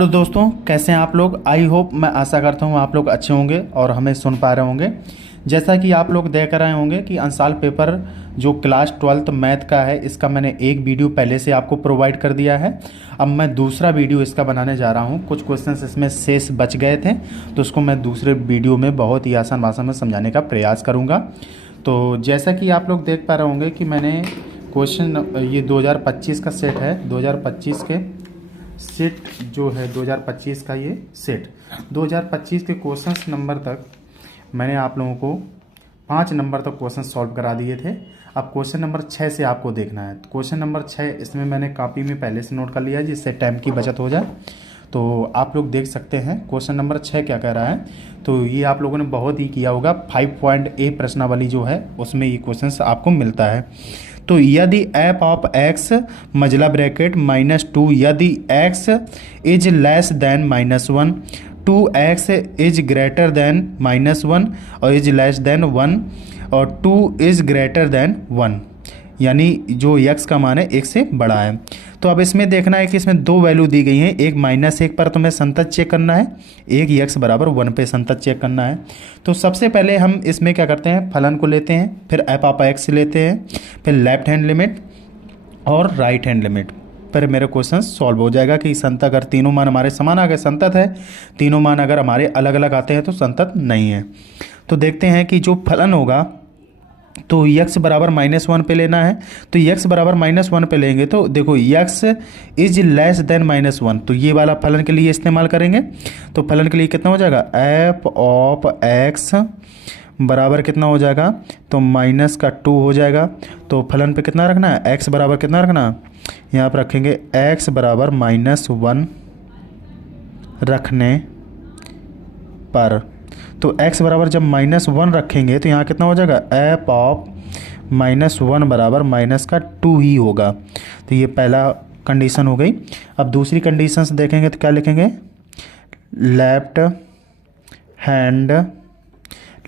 Hello दोस्तों, कैसे हैं आप लोग। आई होप, मैं आशा करता हूं आप लोग अच्छे होंगे और हमें सुन पा रहे होंगे। जैसा कि आप लोग देख रहे होंगे कि अंसाल पेपर जो क्लास 12th मैथ का है, इसका मैंने एक वीडियो पहले से आपको प्रोवाइड कर दिया है। अब मैं दूसरा वीडियो इसका बनाने जा रहा हूं। कुछ क्वेश्चंस इसमें शेष बच गए थे, तो उसको मैं दूसरे वीडियो में बहुत ही आसान भाषा में समझाने का प्रयास करूँगा। तो जैसा कि आप लोग देख पा रहे होंगे कि मैंने क्वेश्चन, ये 2025 का सेट है। 2025 के सेट जो है 2025 का ये सेट 2025 के क्वेश्चंस नंबर तक मैंने आप लोगों को 5 नंबर तक क्वेश्चन सॉल्व करा दिए थे। अब क्वेश्चन नंबर 6 से आपको देखना है। क्वेश्चन नंबर 6 इसमें मैंने कॉपी में पहले से नोट कर लिया है, जिससे टाइम की बचत हो जाए। तो आप लोग देख सकते हैं क्वेश्चन नंबर 6 क्या कह रहा है। तो ये आप लोगों ने बहुत ही किया होगा। 5.A प्रश्नावली जो है उसमें ये क्वेश्चन आपको मिलता है। तो यदि एफ ऑफ एक्स मजला ब्रैकेट -2 यदि x is less than -1, 2x is greater than -1 और इज लेस देन 1 और 2 इज ग्रेटर देन 1, यानी जो x का मान है 1 से बड़ा है। तो अब इसमें देखना है कि इसमें दो वैल्यू दी गई हैं। एक -1 पर तुम्हें संतत चेक करना है, एक x बराबर 1 पे संतत चेक करना है। तो सबसे पहले हम इसमें क्या करते हैं, फलन को लेते हैं, फिर एफ ऑफ एक्स लेते हैं, फिर लेफ्ट हैंड लिमिट और राइट हैंड लिमिट। फिर मेरे क्वेश्चन सॉल्व हो जाएगा कि संतत अगर तीनों मान हमारे समान आ गए संतत है, तीनों मान अगर हमारे अलग अलग आते हैं तो संतत नहीं है। तो देखते हैं कि जो फलन होगा तो x बराबर -1 पे लेना है। तो x बराबर -1 पे लेंगे तो देखो x इज लेस देन -1, तो ये वाला फलन के लिए इस्तेमाल करेंगे। तो फलन के लिए कितना हो जाएगा, एफ ऑफ एक्स बराबर कितना हो जाएगा, तो -2 हो जाएगा। तो फलन पे कितना रखना है, x बराबर कितना रखना है, यहाँ पर रखेंगे x बराबर -1 रखने पर। तो x बराबर जब -1 रखेंगे तो यहाँ कितना हो जाएगा, एफ ऑफ -1 बराबर -2 ही होगा। तो ये पहला कंडीशन हो गई। अब दूसरी कंडीशन से देखेंगे तो क्या लिखेंगे, left hand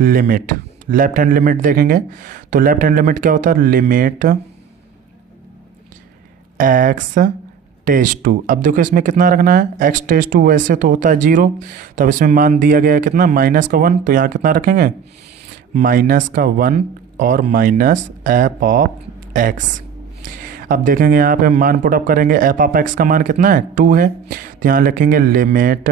limit. Left hand limit देखेंगे तो लेफ्ट हैंड लिमिट क्या होता है, लिमिट x टेस्ट 2। अब देखो इसमें कितना रखना है, x टेस्ट 2 वैसे तो होता है 0, तब इसमें मान दिया गया है कितना, -1। तो यहाँ कितना रखेंगे, -1 और माइनस एफ ऑफ एक्स। अब देखेंगे यहाँ पे मान पुट अप करेंगे, एफ ऑफ एक्स का मान कितना है, 2 है। तो यहाँ लिखेंगे limit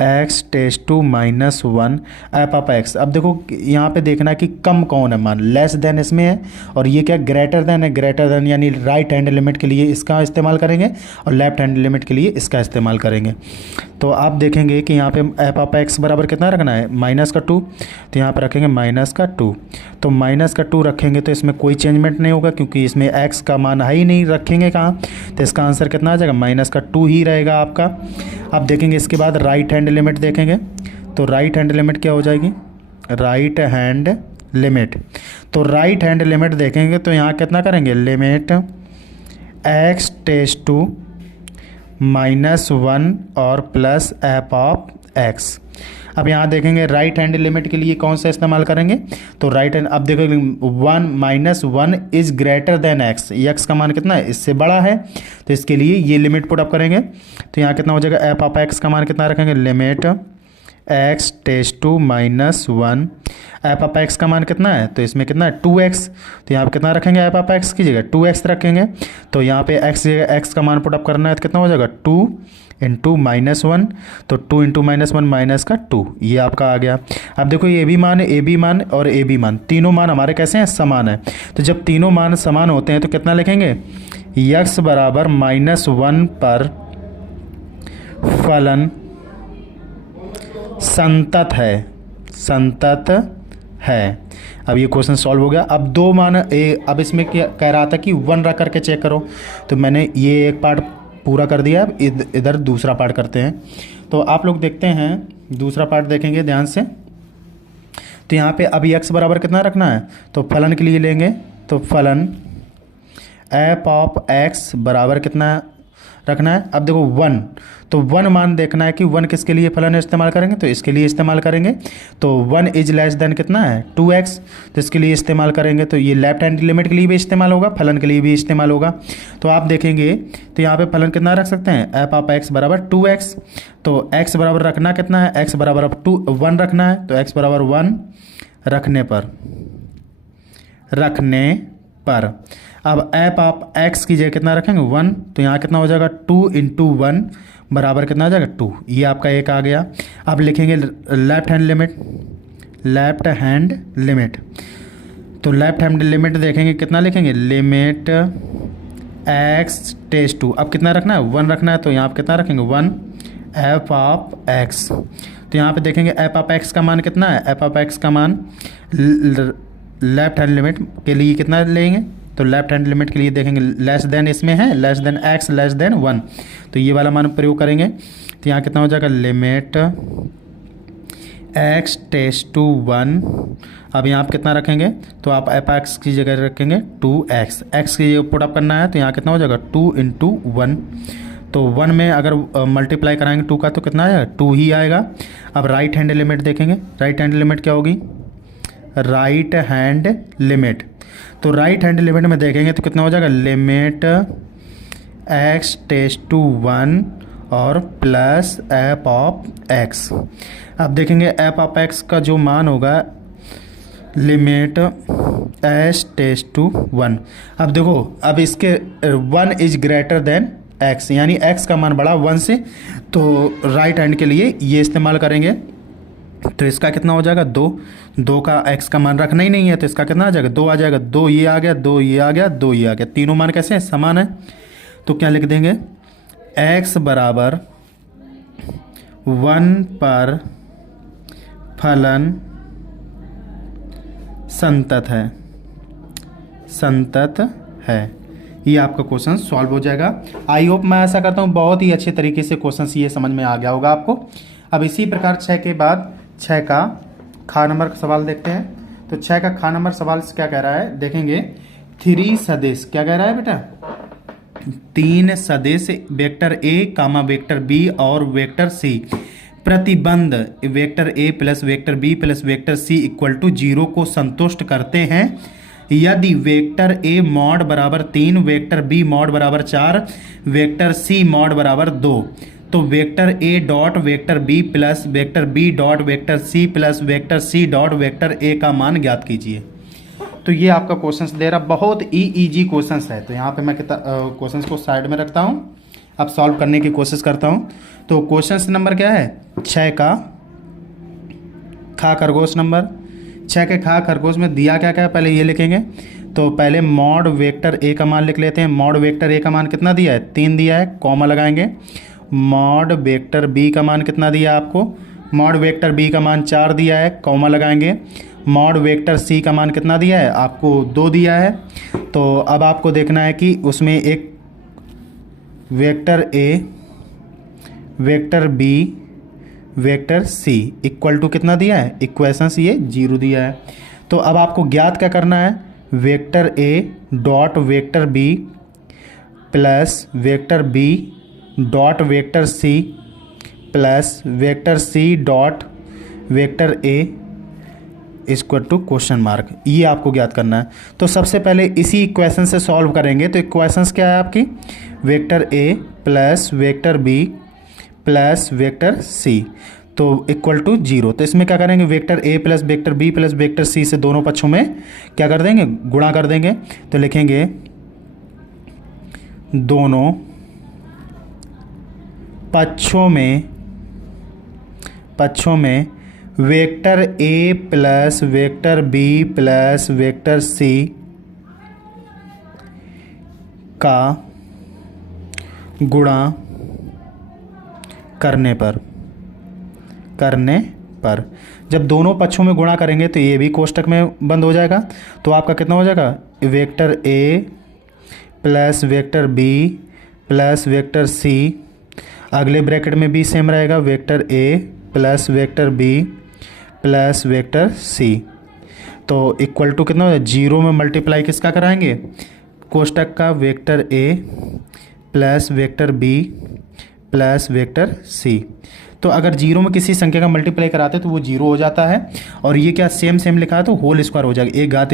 x tends 2 -1 f of x. अब देखो यहाँ पे देखना कि कम कौन है मान, लेस देन इसमें है और ये क्या ग्रेटर देन है, ग्रेटर देन यानी राइट हैंड लिमिट के लिए इसका इस्तेमाल करेंगे और लेफ्ट हैंड लिमिट के लिए इसका इस्तेमाल करेंगे। तो आप देखेंगे कि यहाँ पे एफ ऑफ एक्स बराबर कितना रखना है, -2। तो यहाँ पर रखेंगे -2। तो -2 रखेंगे तो इसमें कोई चेंजमेंट नहीं होगा क्योंकि इसमें x का मान है ही नहीं, रखेंगे कहाँ। तो इसका आंसर कितना आ जाएगा, -2 ही रहेगा आपका। अब देखेंगे इसके बाद राइट हैंड लिमिट देखेंगे तो राइट हैंड लिमिट क्या हो जाएगी, राइट हैंड लिमिट। तो राइट हैंड लिमिट देखेंगे तो यहाँ कितना करेंगे, लिमिट x टेस्ट 2 -1 और प्लस एफ ऑफ एक्स। अब यहाँ देखेंगे राइट हैंड लिमिट के लिए कौन सा इस्तेमाल करेंगे, तो राइट हैंड। अब देखो 1 is greater than x, x का मान कितना है, इससे बड़ा है, तो इसके लिए ये लिमिट पुट अप करेंगे। तो यहाँ कितना हो जाएगा, एफ ऑफ एक्स का मान कितना रखेंगे, limit x tends 2 -1 f of x का मान कितना है, तो इसमें कितना है 2x। तो यहाँ पे कितना रखेंगे, एफ ऑफ एक्स की जगह 2x रखेंगे। तो यहाँ पे x जगह x का मान पुट अप करना है तो कितना हो जाएगा, 2 इंटू -1। तो 2 इंटू -1 -2 ये आपका आ गया। अब देखो ये भी मान है, ए बी मान और ए बी मान, तीनों मान हमारे कैसे हैं, समान है। तो जब तीनों मान समान होते हैं तो कितना लिखेंगे, x बराबर -1 पर फलन संतत है, संतत है। अब ये क्वेश्चन सॉल्व हो गया। अब दो मान अब इसमें क्या कह रहा था कि 1 रख करके चेक करो, तो मैंने ये एक पार्ट पूरा कर दिया। अब इधर दूसरा पार्ट करते हैं। तो आप लोग देखते हैं, दूसरा पार्ट देखेंगे ध्यान से। तो यहाँ पे अब x बराबर कितना रखना है, तो फलन के लिए लेंगे तो फलन एफ ऑफ एक्स बराबर कितना रखना है। अब देखो 1, तो 1 मान देखना है कि 1 किसके लिए फलन इस्तेमाल करेंगे, तो इसके लिए इस्तेमाल करेंगे। तो 1 इज लेस देन कितना है 2x, तो इसके लिए इस्तेमाल करेंगे। तो ये लेफ्ट हैंड लिमिट के लिए भी इस्तेमाल होगा, फलन के लिए भी इस्तेमाल होगा। तो आप देखेंगे तो यहाँ पे फलन कितना रख सकते हैं, एफ ऑफ एक्स बराबर 2x। तो x बराबर रखना कितना है, x बराबर अब 1 रखना है। तो x बराबर 1 रखने पर अब एफ ऑफ एक्स की जगह कितना रखेंगे 1, तो यहाँ कितना हो जाएगा 2 इंटू 1 बराबर कितना हो जाएगा 2, ये आपका एक आ गया। अब लिखेंगे लेफ्ट हैंड लिमिट, तो लेफ्ट हैंड लिमिट देखेंगे कितना लिखेंगे, लिमिट एक्स टेस्ट टू, अब कितना रखना है 1 रखना है। तो यहाँ पर कितना रखेंगे 1 एफ ऑफ एक्स। तो यहाँ पे देखेंगे एफ ऑफ एक्स का मान कितना है, एफ ऑफ एक्स का मान लेफ्ट हैंड लिमिट के लिए कितना लेंगे, तो लेफ्ट हैंड लिमिट के लिए देखेंगे लेस देन इसमें है, less than x less than 1, तो ये वाला मान प्रयोग करेंगे। तो यहाँ कितना हो जाएगा लिमिट एक्स टेस्ट टू 1। अब यहाँ पे कितना रखेंगे, तो आप एफ एक्स की जगह रखेंगे 2x, एक्स की जगह पुट अप करना है। तो यहाँ कितना हो जाएगा 2 इंटू 1, तो 1 में अगर मल्टीप्लाई कराएंगे 2 का तो कितना आएगा 2 ही आएगा। अब राइट हैंड लिमिट देखेंगे, राइट हैंड लिमिट क्या होगी, राइट हैंड लिमिट, तो राइट हैंड लिमिट में देखेंगे तो कितना हो जाएगा लिमिट एक्स टेस्ट टू 1 और प्लस एफ ऑफ एक्स। अब देखेंगे एफ ऑफ एक्स का जो मान होगा लिमिट एस टेस्ट टू 1। अब देखो अब इसके 1 इज ग्रेटर देन एक्स, यानी एक्स का मान बढ़ा 1 से, तो राइट हैंड के लिए ये इस्तेमाल करेंगे। तो इसका कितना हो जाएगा 2 का एक्स का मान रखना ही नहीं है, तो इसका कितना आ जाएगा 2 आ जाएगा, 2 ये आ गया, 2 ये आ गया, 2 ये आ गया, तीनों मान कैसे हैं समान है। तो क्या लिख देंगे x बराबर 1 पर फलन संतत है। ये आपका क्वेश्चन सॉल्व हो जाएगा। आई होप, मैं ऐसा करता हूँ बहुत ही अच्छे तरीके से क्वेश्चन ये समझ में आ गया होगा आपको। अब इसी प्रकार 6 के बाद 6 का खा नंबर का सवाल देखते हैं। तो 6 का खा नंबर सवाल क्या कह रहा है, देखेंगे 3 सदिश, क्या कह रहा है बेटा, 3 सदिश vector a comma vector b और वेक्टर सी प्रतिबंध vector a plus vector b plus vector c equal to 0 को संतुष्ट करते हैं यदि वेक्टर ए मॉड बराबर 3, वेक्टर बी मॉड बराबर 4, वेक्टर सी मॉड बराबर 2। तो vector a dot vector b plus vector b dot vector c plus vector c dot vector ए का मान ज्ञात कीजिए। तो ये आपका क्वेश्चन दे रहा, बहुत ही इजी क्वेश्चन है। तो यहाँ पे मैं क्वेश्चन को साइड में रखता हूँ, अब सॉल्व करने की कोशिश करता हूँ। तो क्वेश्चन नंबर क्या है, 6 का खा खरगोश नंबर। 6 के खा खरगोश में दिया क्या क्या है, पहले ये लिखेंगे। तो पहले मॉड वेक्टर ए का मान लिख लेते हैं। मॉड वेक्टर ए का मान कितना दिया है 3 दिया है, कॉमा लगाएंगे। मॉड वेक्टर बी का मान कितना दिया है आपको, मॉड वेक्टर बी का मान 4 दिया है, कॉमा लगाएंगे। मॉड वेक्टर सी का मान कितना दिया है आपको 2 दिया है। तो अब आपको देखना है कि उसमें एक vector a vector b vector c equal to कितना दिया है, इक्वेशंस ये 0 दिया है। तो अब आपको ज्ञात क्या करना है, vector a dot vector b plus vector b dot vector c plus vector c dot vector A equal to question mark, ये आपको ज्ञात करना है। तो सबसे पहले इसी इक्वेशन से सॉल्व करेंगे। तो इक्वेशंस क्या है आपकी, vector a plus vector b plus vector c तो इक्वल टू 0। तो इसमें क्या करेंगे, vector a plus vector b plus vector c से दोनों पक्षों में क्या कर देंगे, गुणा कर देंगे। तो लिखेंगे दोनों पक्षों में vector a plus vector b plus vector सी का गुणा करने पर जब दोनों पक्षों में गुणा करेंगे तो ये भी कोष्टक में बंद हो जाएगा। तो आपका कितना हो जाएगा, vector a plus vector b plus vector c, अगले ब्रैकेट में भी सेम रहेगा, vector a plus vector b plus vector c. तो इक्वल टू कितना हो जाए, 0 में मल्टीप्लाई किसका कराएंगे, कोष्टक का vector a plus vector b plus vector c. तो अगर जीरो में किसी संख्या का मल्टीप्लाई कराते तो वो जीरो हो जाता है, और ये क्या सेम सेम लिखा है तो होल स्क्वायर हो जाएगा। एक घात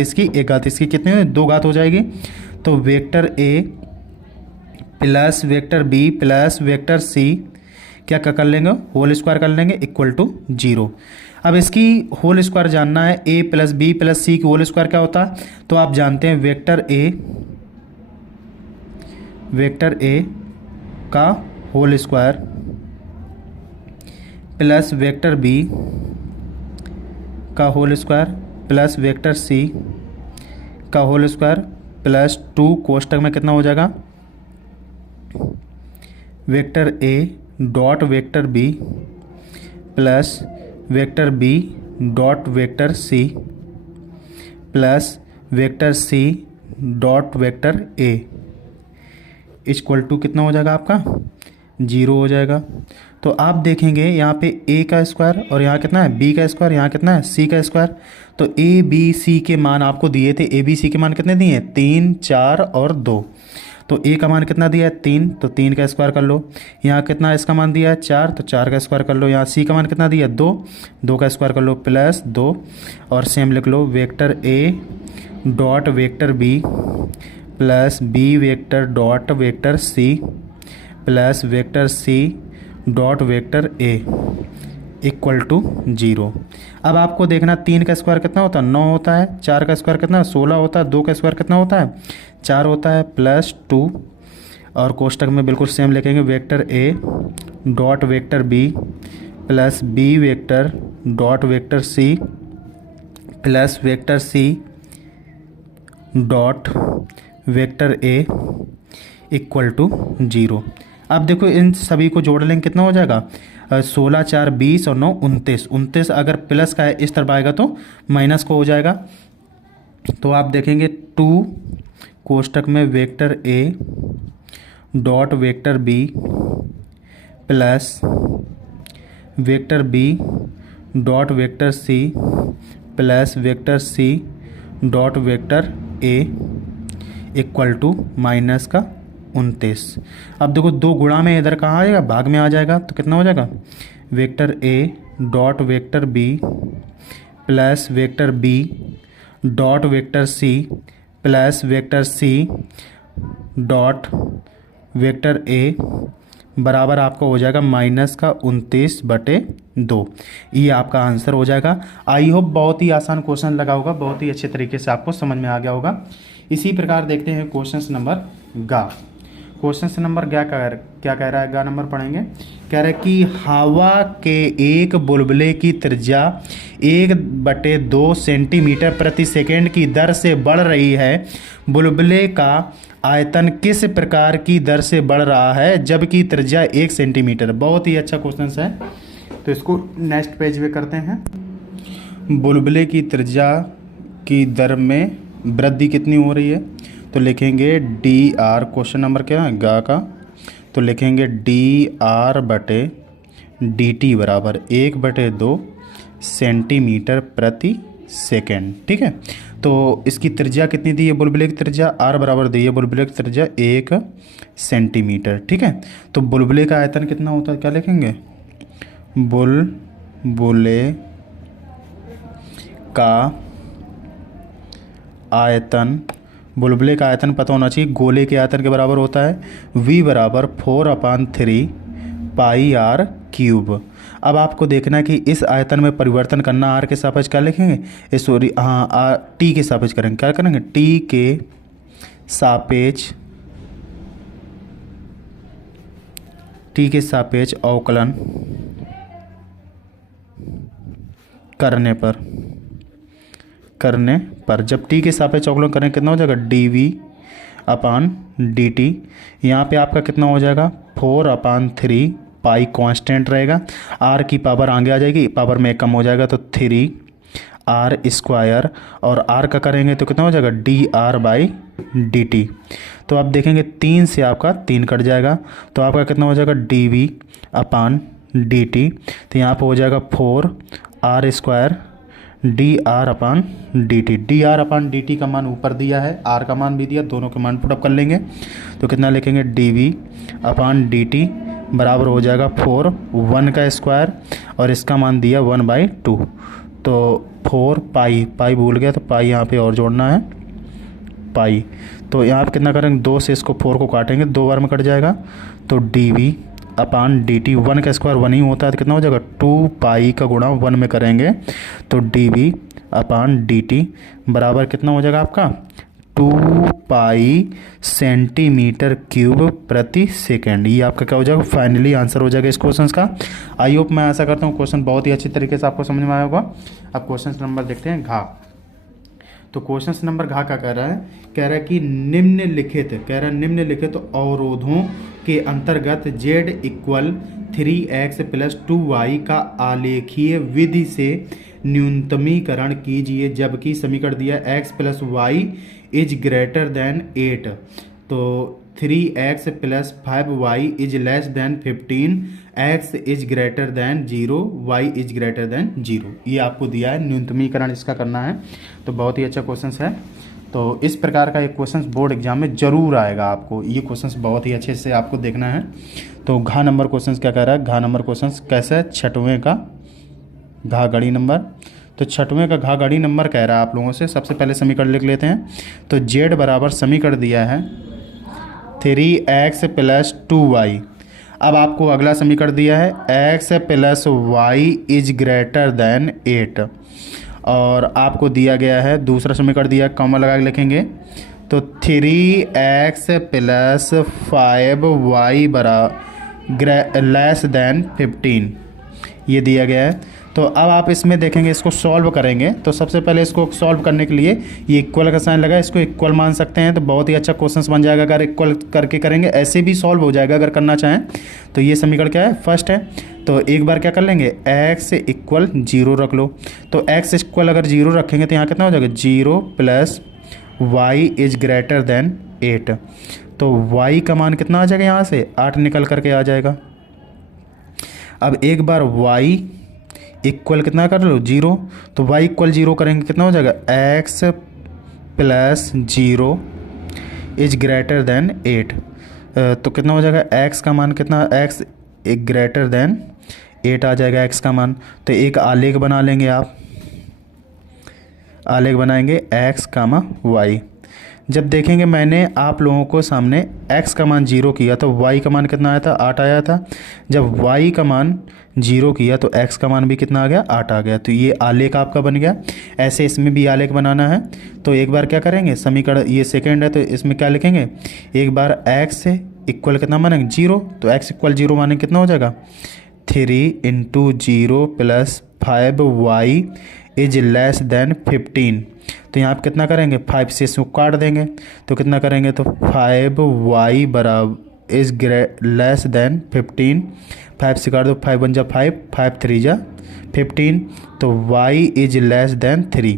इसकी कितनी हो, 2 घात हो जाएगी। तो vector a plus vector b plus vector c क्या कर लेंगे, होल स्क्वायर कर लेंगे, इक्वल टू 0। अब इसकी होल स्क्वायर जानना है, ए प्लस बी प्लस सी की होल स्क्वायर क्या होता है, तो आप जानते हैं वेक्टर ए का whole square plus vector B का होल स्क्वायर प्लस वेक्टर सी का होल स्क्वायर प्लस 2 कोष्टक में कितना हो जाएगा, vector a dot vector b plus vector b dot vector c plus vector c dot vector A equal to कितना हो जाएगा आपका, 0 हो जाएगा। तो आप देखेंगे यहाँ पे a का स्क्वायर और यहाँ कितना है b का स्क्वायर, यहाँ कितना है c का स्क्वायर। तो a b c के मान आपको दिए थे, a b c के मान कितने दिए हैं, 3 4 और 2। तो a का मान कितना दिया है 3, तो 3 का स्क्वायर कर लो। यहाँ कितना इसका मान दिया है 4, तो 4 का स्क्वायर कर लो। यहाँ c का मान कितना दिया है 2, 2 का स्क्वायर कर लो प्लस 2, और सेम लिख लो vector a dot vector b plus b vector dot vector c plus vector c dot vector A equal to 0। अब आपको देखना 3 का स्क्वायर कितना होता है, 9 होता है। 4 का स्क्वायर कितना, 16 होता है। 2 का स्क्वायर कितना होता है, 4 होता है प्लस 2, और कोष्टक में बिल्कुल सेम लिखेंगे vector a dot vector b plus b vector dot vector c plus vector c dot vector A equal to 0। अब देखो इन सभी को जोड़ लेंगे कितना हो जाएगा, 16 4 20 और 9 29। 29 अगर प्लस का है इस तरफ आएगा तो माइनस को हो जाएगा। तो आप देखेंगे 2 कोष्टक में vector a dot vector b plus vector b dot vector c plus vector c dot vector A equal to minus का 29। अब देखो 2 गुणा में इधर कहाँ आ जाएगा, भाग में आ जाएगा। तो कितना हो जाएगा, vector a dot vector b plus vector b dot vector c plus vector c dot vector a बराबर आपका हो जाएगा माइनस का 29/2। ये आपका आंसर हो जाएगा। आई होप बहुत ही आसान क्वेश्चन लगा होगा, बहुत ही अच्छे तरीके से आपको समझ में आ गया होगा। इसी प्रकार देखते हैं क्वेश्चन नंबर गा। क्वेश्चन नंबर क्या कह रहा है, गा नंबर पढ़ेंगे। कह रहा है कि हवा के एक बुलबुले की त्रिज्या 1/2 सेंटीमीटर प्रति सेकेंड की दर से बढ़ रही है। बुलबुले का आयतन किस प्रकार की दर से बढ़ रहा है जबकि त्रिज्या 1 सेंटीमीटर। बहुत ही अच्छा क्वेश्चन है, तो इसको नेक्स्ट पेज पे करते हैं। बुलबुले की त्रिज्या की दर में वृद्धि कितनी हो रही है, तो लिखेंगे डी आर। क्वेश्चन नंबर क्या है, गा का। तो लिखेंगे डी आर बटे डी टी बराबर 1/2 सेंटीमीटर प्रति सेकेंड। ठीक है, तो इसकी त्रिज्या कितनी दी है, बुलबुले की त्रिज्या आर बराबर दी है बुलबुले की त्रिज्या 1 सेंटीमीटर। ठीक है, तो बुलबुले का आयतन कितना होता है, क्या लिखेंगे, बुलबुले का आयतन, बुलबुले का आयतन पता होना चाहिए, गोले के आयतन के बराबर होता है v बराबर 4/3 पाई आर क्यूब। अब आपको देखना है कि इस आयतन में परिवर्तन करना, आर के सापेक्ष क्या लिखेंगे, सॉरी हाँ टी के सापेक्ष करेंगे। क्या करेंगे, टी के सापेक्ष अवकलन करने पर जब टी के सापेक्ष अवकलन करें कितना हो जाएगा, dv/dt। यहाँ पे आपका कितना हो जाएगा 4/3 पाई कांस्टेंट रहेगा, आर की पावर आगे आ जाएगी, पावर में कम हो जाएगा तो 3r², और आर का करेंगे तो कितना हो जाएगा dr/dt। तो आप देखेंगे 3 से आपका 3 कट जाएगा, तो आपका कितना हो जाएगा dv/dt। तो यहाँ पर हो जाएगा 4r² D R upon D T. D R upon D T का मान ऊपर दिया है, आर का मान भी दिया, दोनों के मान पुटअप कर लेंगे तो कितना लिखेंगे, D V upon D T बराबर हो जाएगा 4, 1 का स्क्वायर और इसका मान दिया 1/2, तो 4 पाई, पाई भूल गया तो पाई यहाँ पे और जोड़ना है पाई। तो यहाँ पे कितना करेंगे, 2 से इसको 4 को काटेंगे, 2 बार में कट जाएगा, तो D V upon D T, 1 का स्क्वायर 1 ही होता है तो कितना हो जाएगा, 2 पाई का गुणा 1 में करेंगे तो D V upon D T बराबर कितना हो जाएगा आपका, 2 पाई सेंटीमीटर क्यूब प्रति सेकेंड। ये आपका क्या हो जाएगा, फाइनली आंसर हो जाएगा इस क्वेश्चन का। आई होप, मैं आशा करता हूँ क्वेश्चन बहुत ही अच्छी तरीके से आपको समझ में आया होगा। अब क्वेश्चन नंबर देखते हैं घा। तो क्वेश्चन नंबर घा का कह रहा है कि निम्नलिखित अवरोधों के अंतर्गत z इक्वल 3x + 2y का आलेखीय विधि से न्यूनतमीकरण कीजिए जबकि समीकरण दिया x + y is greater than 8। तो 3x + 5y is less than 15, x is greater than 0, y is greater than 0। ये आपको दिया है, न्यूनतमीकरण इसका करना है। तो बहुत ही अच्छा क्वेश्चन है। तो इस प्रकार का एक क्वेश्चन बोर्ड एग्जाम में जरूर आएगा आपको। ये क्वेश्चन बहुत ही अच्छे से आपको देखना है। तो घा नंबर क्वेश्चन क्या कह रहा है, घा नंबर क्वेश्चन कैसे है, छठवें का घा गढ़ी नंबर। तो छठवें का घा गढ़ी नंबर कह रहा है आप लोगों से, सबसे पहले समीकरण लिख लेते हैं। तो z बराबर समीकरण दिया है 3x + 2y। अब आपको अगला समीकरण दिया है x + y is greater than 8 और आपको दिया गया है दूसरा समीकरण दिया है, कॉमा लगा के लिखेंगे तो 3x + 5y लेस देन 15 ये दिया गया है। तो अब आप इसमें देखेंगे, इसको सॉल्व करेंगे तो सबसे पहले इसको सॉल्व करने के लिए ये इक्वल का साइन लगा, इसको इक्वल मान सकते हैं तो बहुत ही अच्छा क्वेश्चन बन जाएगा। अगर इक्वल करके करेंगे ऐसे भी सॉल्व हो जाएगा अगर करना चाहें। तो ये समीकरण क्या है, फर्स्ट है। तो एक बार क्या कर लेंगे, x = 0 रख लो। तो x इक्वल अगर 0 रखेंगे तो यहाँ कितना हो जाएगा, 0 + y इज ग्रेटर देन 8। तो y का मान कितना आ जाएगा, यहाँ से 8 निकल करके आ जाएगा। अब एक बार y इक्वल कितना कर लो, 0। तो y = 0 करेंगे कितना हो जाएगा, x + 0 इज ग्रेटर देन 8। तो कितना हो जाएगा, x का मान कितना, x ग्रेटर देन 8 आ जाएगा x का मान। तो एक आलेख बना लेंगे आप, आलेख बनाएंगे x, y। जब देखेंगे मैंने आप लोगों को सामने x का मान 0 किया तो y का मान कितना आया था, 8 आया था। जब y का मान 0 किया तो x का मान भी कितना आ गया, 8 आ गया। तो ये आलेख आपका बन गया। ऐसे इसमें भी आलेख बनाना है। तो एक बार क्या करेंगे, समीकरण ये सेकंड है तो इसमें क्या लिखेंगे, एक बार x इक्वल कितना मानेंगे, 0। तो x = 0 माने कितना हो जाएगा, 3 × 0 + 5y इज लेस देन 15। तो यहाँ पे कितना करेंगे, 5 से इसको काट देंगे तो कितना करेंगे, तो 5y बराबर इज लेस देन 15। 5 से काट दो, 5 × 5, 5 × 3 = 15। तो y इज लेस देन 3।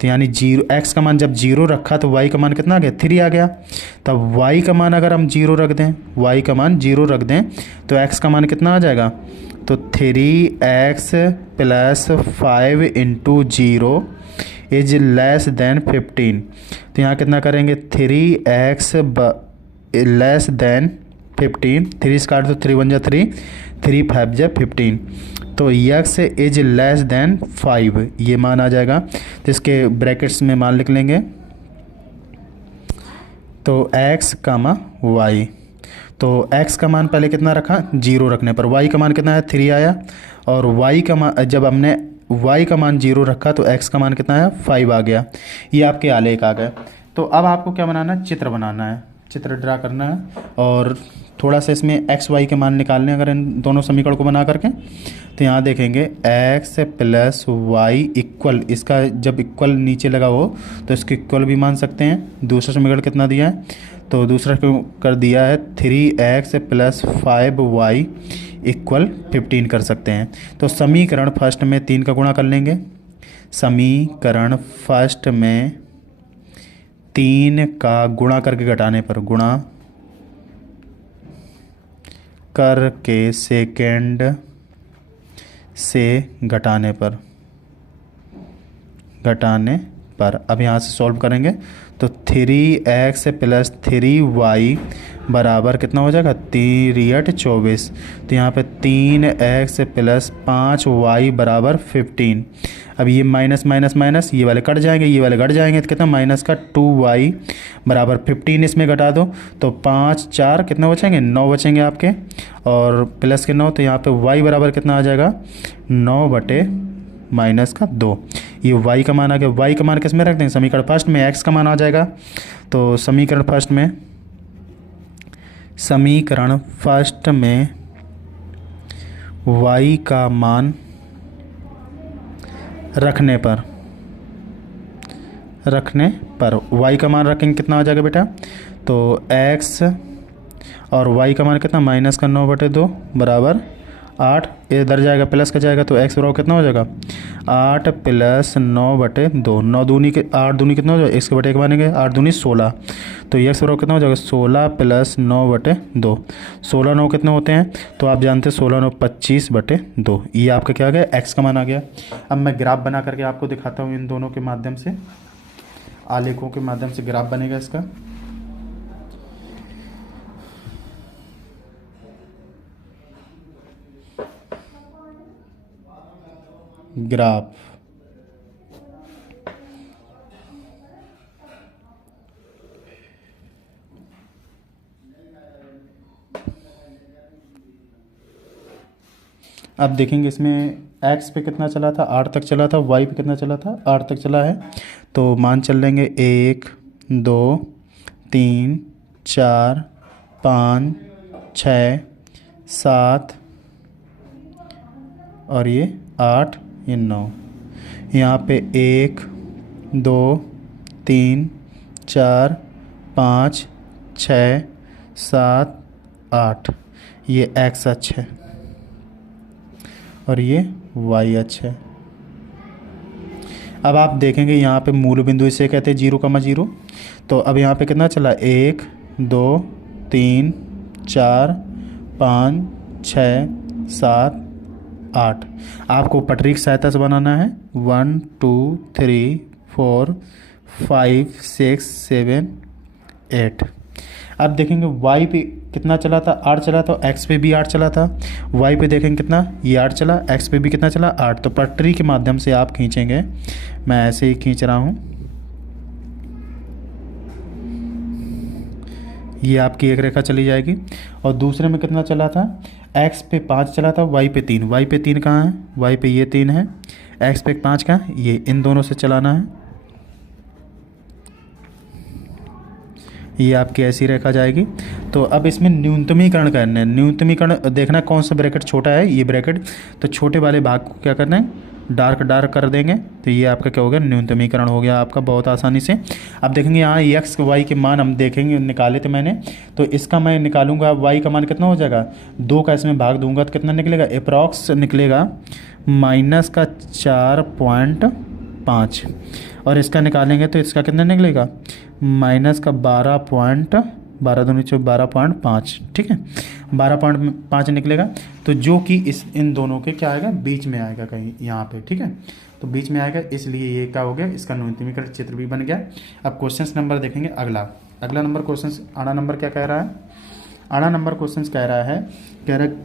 तो यानी 0, x का मान जब 0 रखा तो y का मान कितना आ गया, 3 आ गया। तब y का मान अगर हम 0 रख दें, y का मान 0 रख दें तो x का मान कितना आ जाएगा, तो 3x + 5 × 0 इज लेस देन 15। तो यहाँ कितना करेंगे, 3x लेस देन 15, 3 से काट दो, 3 × 3, 3 × 5 = 15। तो x इज लेस देन 5 ये मान आ जाएगा। तो इसके ब्रैकेट्स में मान लिख लेंगे। तो x, y। तो x का मान पहले कितना रखा, 0 रखने पर y का मान कितना है, 3 आया। और y का मान जब हमने y का मान 0 रखा तो x का मान कितना है, 5 आ गया। ये आपके आलेख आ गए। तो अब आपको क्या बनाना है, चित्र बनाना है, चित्र ड्रा करना है और थोड़ा सा इसमें x y के मान निकालने अगर इन दोनों समीकरण को बना करके। तो यहाँ देखेंगे x + y इक्वल, इसका जब इक्वल नीचे लगा हो तो इसके इक्वल भी मान सकते हैं। दूसरा समीकरण कितना दिया है, तो दूसरा कर दिया है 3x + 5y = 15 कर सकते हैं। तो समीकरण फर्स्ट में 3 का गुणा कर लेंगे। समीकरण फर्स्ट में 3 का गुणा करके घटाने पर, गुणा करके सेकेंड से घटाने पर घटाने पर। अब यहाँ से सॉल्व करेंगे तो 3x प्लस 3y बराबर कितना हो जाएगा, 3×8 = 24। तो यहाँ पे 3x प्लस 5y बराबर 15। अब ये माइनस माइनस माइनस ये वाले कट जाएंगे, ये वाले घट जाएंगे, तो कितना माइनस का 2y बराबर 15 इसमें घटा दो तो 5 4 कितना बचेंगे, 9 बचेंगे आपके, और प्लस के 9, तो यहाँ पे y बराबर कितना आ जाएगा, 9/-2। ये y का मान आ गया। y का मान किस में रख देंगे, समीकरण फर्स्ट में x का मान आ जाएगा। तो समीकरण फर्स्ट में y का मान रखने पर y का मान रखेंगे कितना आ जाएगा बेटा, तो x और y का मान कितना, माइनस का 9/2 बराबर 8। इधर जाएगा प्लस का जाएगा तो x बराबर कितना हो जाएगा, 8 + 9/2। 9 दूनी के 8 दूनी कितना हो जाएगा, x के बटे 1 बनेंगे, 8 दूनी 16। तो ये x बराबर कितना हो जाएगा, 16 + 9/2। 16 9 कितने होते हैं, तो आप जानते हैं 16 9 25/2। ये आपका क्या आ गया, x का मान आ गया। अब मैं ग्राफ बना करके आपको दिखाता हूँ, इन दोनों के माध्यम से, आलेखों के माध्यम से ग्राफ बनेगा इसका। ग्राफ अब देखेंगे इसमें x पे कितना चला था, 8 तक चला था, y पे कितना चला था, 8 तक चला है। तो मान चल लेंगे 1 2 3 4 5 6 7 और ये 8 ये 9। यहाँ पे 1 2 3 4 5 6 7 8 ये x अक्ष है और ये y अक्ष है। अब आप देखेंगे यहाँ पे मूल बिंदु इसे कहते हैं 0,0। तो अब यहाँ पे कितना चला, 1 2 3 4 5 6 7 8। आपको पटरी की सहायता से बनाना है, 1 2 3 4 5 6 7 8। अब देखेंगे y पे कितना चला था, 8 चला था, x पे भी 8 चला था। y पे देखेंगे कितना, ये 8 चला, x पे भी कितना चला, 8। तो पटरी के माध्यम से आप खींचेंगे, मैं ऐसे ही खींच रहा हूँ। ये आपकी एक रेखा चली जाएगी। और दूसरे में कितना चला था, x पे 5 चला था, y पे 3। y पे 3 कहाँ है, y पे ये 3 है, x पे 5 कहाँ है, ये इन दोनों से चलाना है। ये आपकी ऐसी रेखा जाएगी। तो अब इसमें न्यूनतमीकरण करना है। न्यूनतमीकरण देखना कौन सा ब्रैकेट छोटा है, ये ब्रैकेट। तो छोटे वाले भाग को क्या करना है, डार्क कर देंगे। तो ये आपका क्या हो गया, न्यूनतमीकरण हो गया आपका बहुत आसानी से। अब देखेंगे यहाँ x y के मान हम देखेंगे, निकाले थे मैंने। तो इसका मैं निकालूंगा, y का मान कितना हो जाएगा, 2 का इसमें भाग दूंगा तो कितना निकलेगा, अप्रॉक्स निकलेगा -4.5। और इसका निकालेंगे तो इसका कितना निकलेगा, -12.5। ठीक है, 12.5 निकलेगा। तो जो कि इन दोनों के क्या आएगा, बीच में आएगा कहीं यहाँ पे। ठीक है, तो बीच में आएगा, इसलिए ये क्या हो गया, इसका न्यूनतमीकरण चित्र भी बन गया। अब क्वेश्चन नंबर देखेंगे अगला नंबर क्वेश्चन, आना नंबर क्या कह रहा है, आना नंबर क्वेश्चन कह रहा है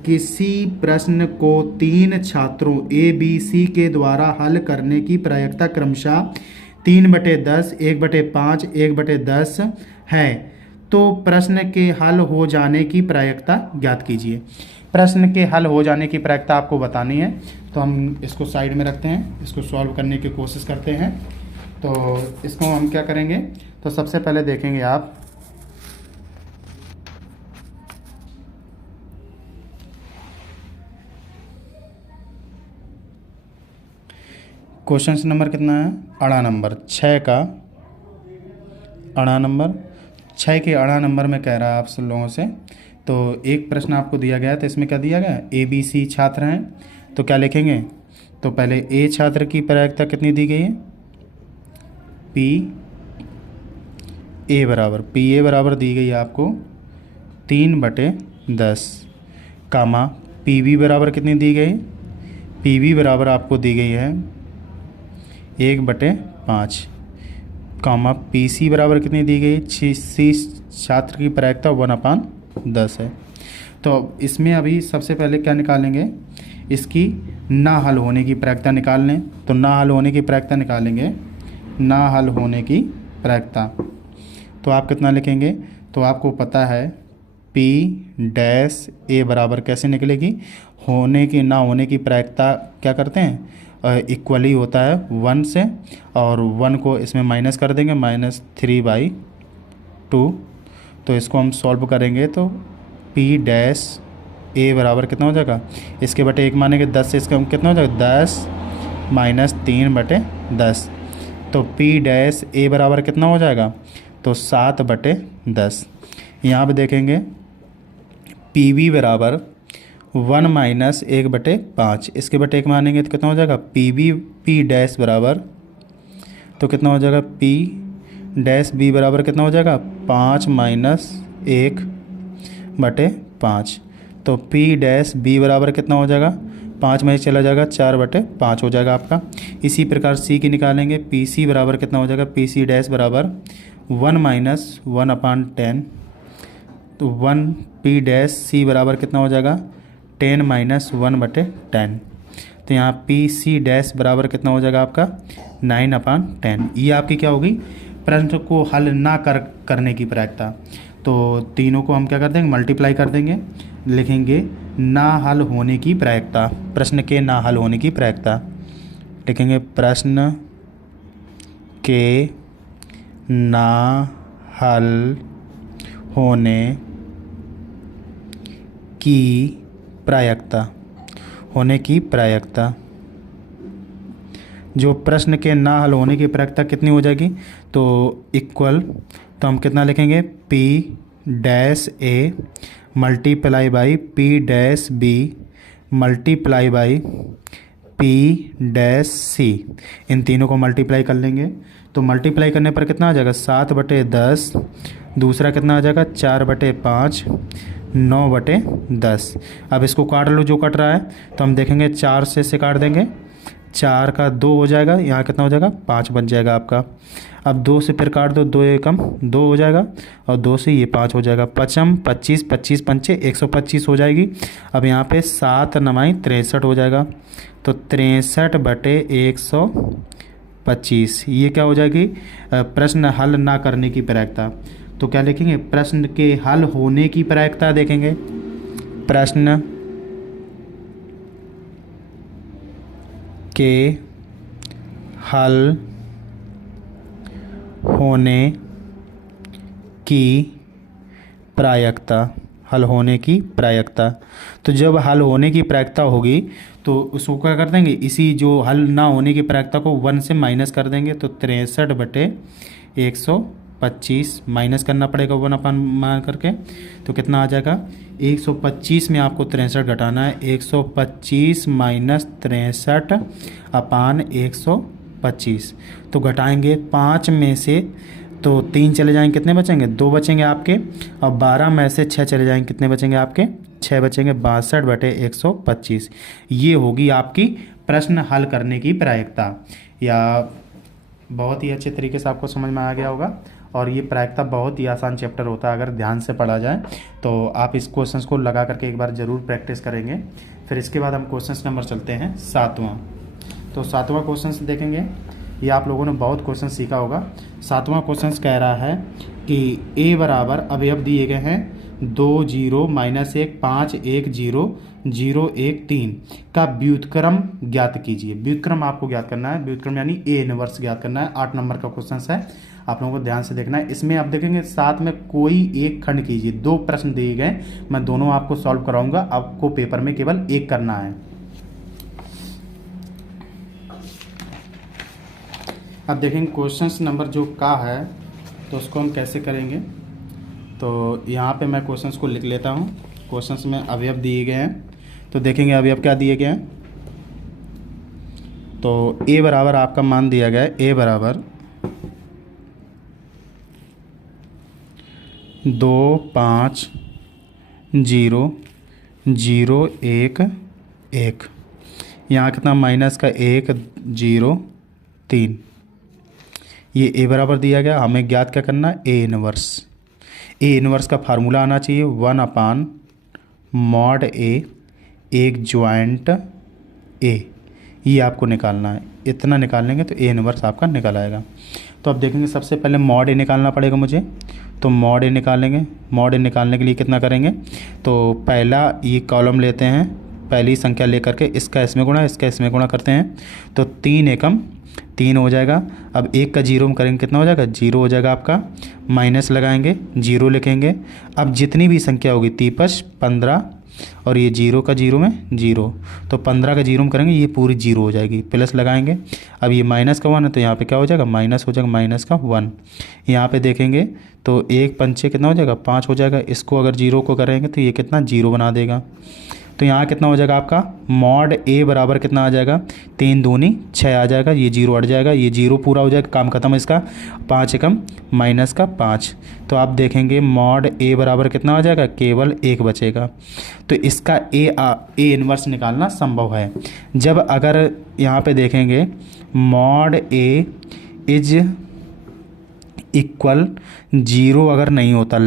किसी प्रश्न को 3 छात्रों ABC के द्वारा हल करने की प्रायिकता क्रमशः 3/10, 1/5, 1/10 है, तो प्रश्न के हल हो जाने की प्रायिकता ज्ञात कीजिए। प्रश्न के हल हो जाने की प्रायिकता आपको बतानी है। तो हम इसको साइड में रखते हैं, इसको सॉल्व करने की कोशिश करते हैं। तो इसको हम क्या करेंगे, तो सबसे पहले देखेंगे आप क्वेश्चन नंबर कितना है, अड़ा नंबर 6 का अड़ा नंबर 6 के अड़ा नंबर में कह रहा है आप सब लोगों से। तो एक प्रश्न आपको दिया गया है, तो इसमें क्या दिया गया है, ABC छात्र हैं। तो क्या लिखेंगे, तो पहले A छात्र की प्रायिकता कितनी दी गई है, PA बराबर दी गई है आपको 3/10, कामा PB बराबर कितनी दी गई, PB बराबर आपको दी गई है 1/5 कॉमा PC बराबर कितनी दी गई, सी छात्र की प्रायिकता 1/10 है। तो इसमें अभी सबसे पहले क्या निकालेंगे, इसकी ना हल होने की प्रायिकता निकाल लें। तो ना हल होने की प्रायिकता निकालेंगे, ना हल होने की प्रायिकता। तो आप कितना लिखेंगे, तो आपको पता है P' बराबर कैसे निकलेगी, होने की ना होने की प्रायिकता क्या करते हैं, इक्वली होता है 1 से, और 1 को इसमें माइनस कर देंगे, -3/2। तो इसको हम सॉल्व करेंगे तो P' बराबर कितना हो जाएगा, इसके बटे 1 मानेंगे 10 से, इसका कितना हो जाएगा 10 -3/10। तो P' बराबर कितना हो जाएगा, तो 7/10। यहाँ पे देखेंगे PB बराबर 1 - 1/5, इसके बटे 1 मानेंगे तो कितना हो जाएगा P' बराबर, तो कितना हो जाएगा P' बराबर कितना हो जाएगा 5 - 1/5। तो P' बराबर कितना हो जाएगा, 5 में चला जाएगा 4/5 हो जाएगा आपका। इसी प्रकार C की निकालेंगे, PC बराबर कितना हो जाएगा, PC' बराबर 1 - 1/10। तो 1 P' बराबर कितना हो जाएगा 10 - 1/10। तो यहाँ PC' बराबर कितना हो जाएगा आपका 9/10। ये आपकी क्या होगी, प्रश्न को हल ना करने की प्रायिकता। तो तीनों को हम क्या कर देंगे, मल्टीप्लाई कर देंगे, लिखेंगे ना हल होने की प्रायिकता, प्रश्न के ना हल होने की प्रायिकता। लिखेंगे प्रश्न के ना हल होने की प्रायिकता, होने की प्रायिकता। जो प्रश्न के ना हल होने की प्रायिकता कितनी हो जाएगी, तो इक्वल, तो हम कितना लिखेंगे P' multiply by P' multiply by P' इन तीनों को मल्टीप्लाई कर लेंगे। तो मल्टीप्लाई करने पर कितना आ जाएगा 7/10, दूसरा कितना आ जाएगा 4/5, 9/10। अब इसको काट लो, जो कट रहा है, तो हम देखेंगे 4 से काट देंगे, 4 का 2 हो जाएगा, यहाँ कितना हो जाएगा 5 बन जाएगा आपका। अब 2 से फिर काट दो, 2 एकम 2 हो जाएगा, और 2 से ये 5 हो जाएगा, 5 25 25 पंचे 125 हो जाएगी। अब यहाँ पे 7 9 63 हो जाएगा, तो 63/125 ये क्या हो जाएगी, प्रश्न हल ना करने की प्रायिकता। तो क्या लिखेंगे, प्रश्न के हल होने की प्रायिकता देखेंगे, प्रश्न के हल होने की प्रायिकता, हल होने की प्रायिकता। तो जब हल होने की प्रायिकता होगी तो उसको क्या कर देंगे, इसी जो हल ना होने की प्रायिकता को 1 से माइनस कर देंगे। तो 63/125 माइनस करना पड़ेगा 1 अपन मान करके, तो कितना आ जाएगा 125 में आपको 63 घटाना है, 125 - 63/125। तो घटाएंगे 5 में से, तो 3 चले जाएंगे, कितने बचेंगे 2 बचेंगे आपके, और 12 में से 6 चले जाएंगे, कितने बचेंगे आपके 6 बचेंगे, 62/125। ये होगी आपकी प्रश्न हल करने की प्रायिकता। या बहुत ही अच्छे तरीके से आपको समझ में आ गया होगा। और ये प्रायिकता बहुत ही आसान चैप्टर होता है, अगर ध्यान से पढ़ा जाए तो आप इस क्वेश्चंस को लगा करके एक बार ज़रूर प्रैक्टिस करेंगे। फिर इसके बाद हम क्वेश्चंस नंबर चलते हैं 7वां। तो 7वां क्वेश्चन देखेंगे, ये आप लोगों ने बहुत क्वेश्चन सीखा होगा। 7वां क्वेश्चन कह रहा है कि A बराबर अवयव दिए गए हैं 2 0 -1 5 1 0 0 1 3 का व्युत्क्रम ज्ञात कीजिए। व्युत्क्रम आपको ज्ञात करना है, व्युत्क्रम यानी A इनवर्स ज्ञात करना है। 8 नंबर का क्वेश्चन है, आप लोगों को ध्यान से देखना है। इसमें आप देखेंगे साथ में कोई एक खंड कीजिए, 2 प्रश्न दिए गए, मैं दोनों आपको सॉल्व कराऊंगा, आपको पेपर में केवल एक करना है। अब देखेंगे क्वेश्चन नंबर जो का है तो उसको हम कैसे करेंगे। तो यहाँ पे मैं क्वेश्चंस को लिख लेता हूँ। क्वेश्चंस में अवयव दिए गए हैं, तो देखेंगे अवयव क्या दिए गए हैं। तो A बराबर आपका मान दिया गया है, A बराबर 2 5 0 0 1 1। यहाँ कितना माइनस का 1 0 3। ये ए बराबर दिया गया, हमें ज्ञात क्या करना है, ए इनवर्स। ए इनवर्स का फार्मूला आना चाहिए 1/mod ए, एक ज्वाइंट ए, ये आपको निकालना है। इतना निकाल लेंगे तो ए इनवर्स आपका निकल आएगा। तो अब देखेंगे सबसे पहले मॉड ए निकालना पड़ेगा मुझे, तो मॉड ए निकालेंगे। मॉड ए निकालने के लिए कितना करेंगे, तो पहला ये कॉलम लेते हैं, पहली संख्या लेकर के इसका इसमें गुणा, इसका इसमें गुणा करते हैं, तो 3 एकम 3 हो जाएगा। अब एक का जीरो में करेंगे कितना हो जाएगा, 0 हो जाएगा आपका। माइनस लगाएंगे, 0 लिखेंगे। अब जितनी भी संख्या होगी 3×5 15, और ये 0 का 0 में 0, तो 15 का 0 में करेंगे ये पूरी 0 हो जाएगी। प्लस लगाएंगे, अब ये माइनस का 1 है तो यहाँ पे क्या हो जाएगा, माइनस हो जाएगा, माइनस का 1। यहाँ पे देखेंगे तो 1 पंचे कितना हो जाएगा, 5 हो जाएगा। इसको अगर 0 को करेंगे तो ये कितना 0 बना देगा। तो यहाँ कितना हो जाएगा आपका, मॉड ए बराबर कितना आ जाएगा, 3 दूनी 6 आ जाएगा। ये 0 हट जाएगा, ये 0 पूरा हो जाएगा, काम खत्म है इसका। 5 एकम माइनस का 5, तो आप देखेंगे मॉड ए बराबर कितना आ जाएगा, केवल 1 बचेगा। तो इसका ए इनवर्स निकालना संभव है। जब अगर यहाँ पे देखेंगे मॉड ए इज इक्वल 0 अगर नहीं होता,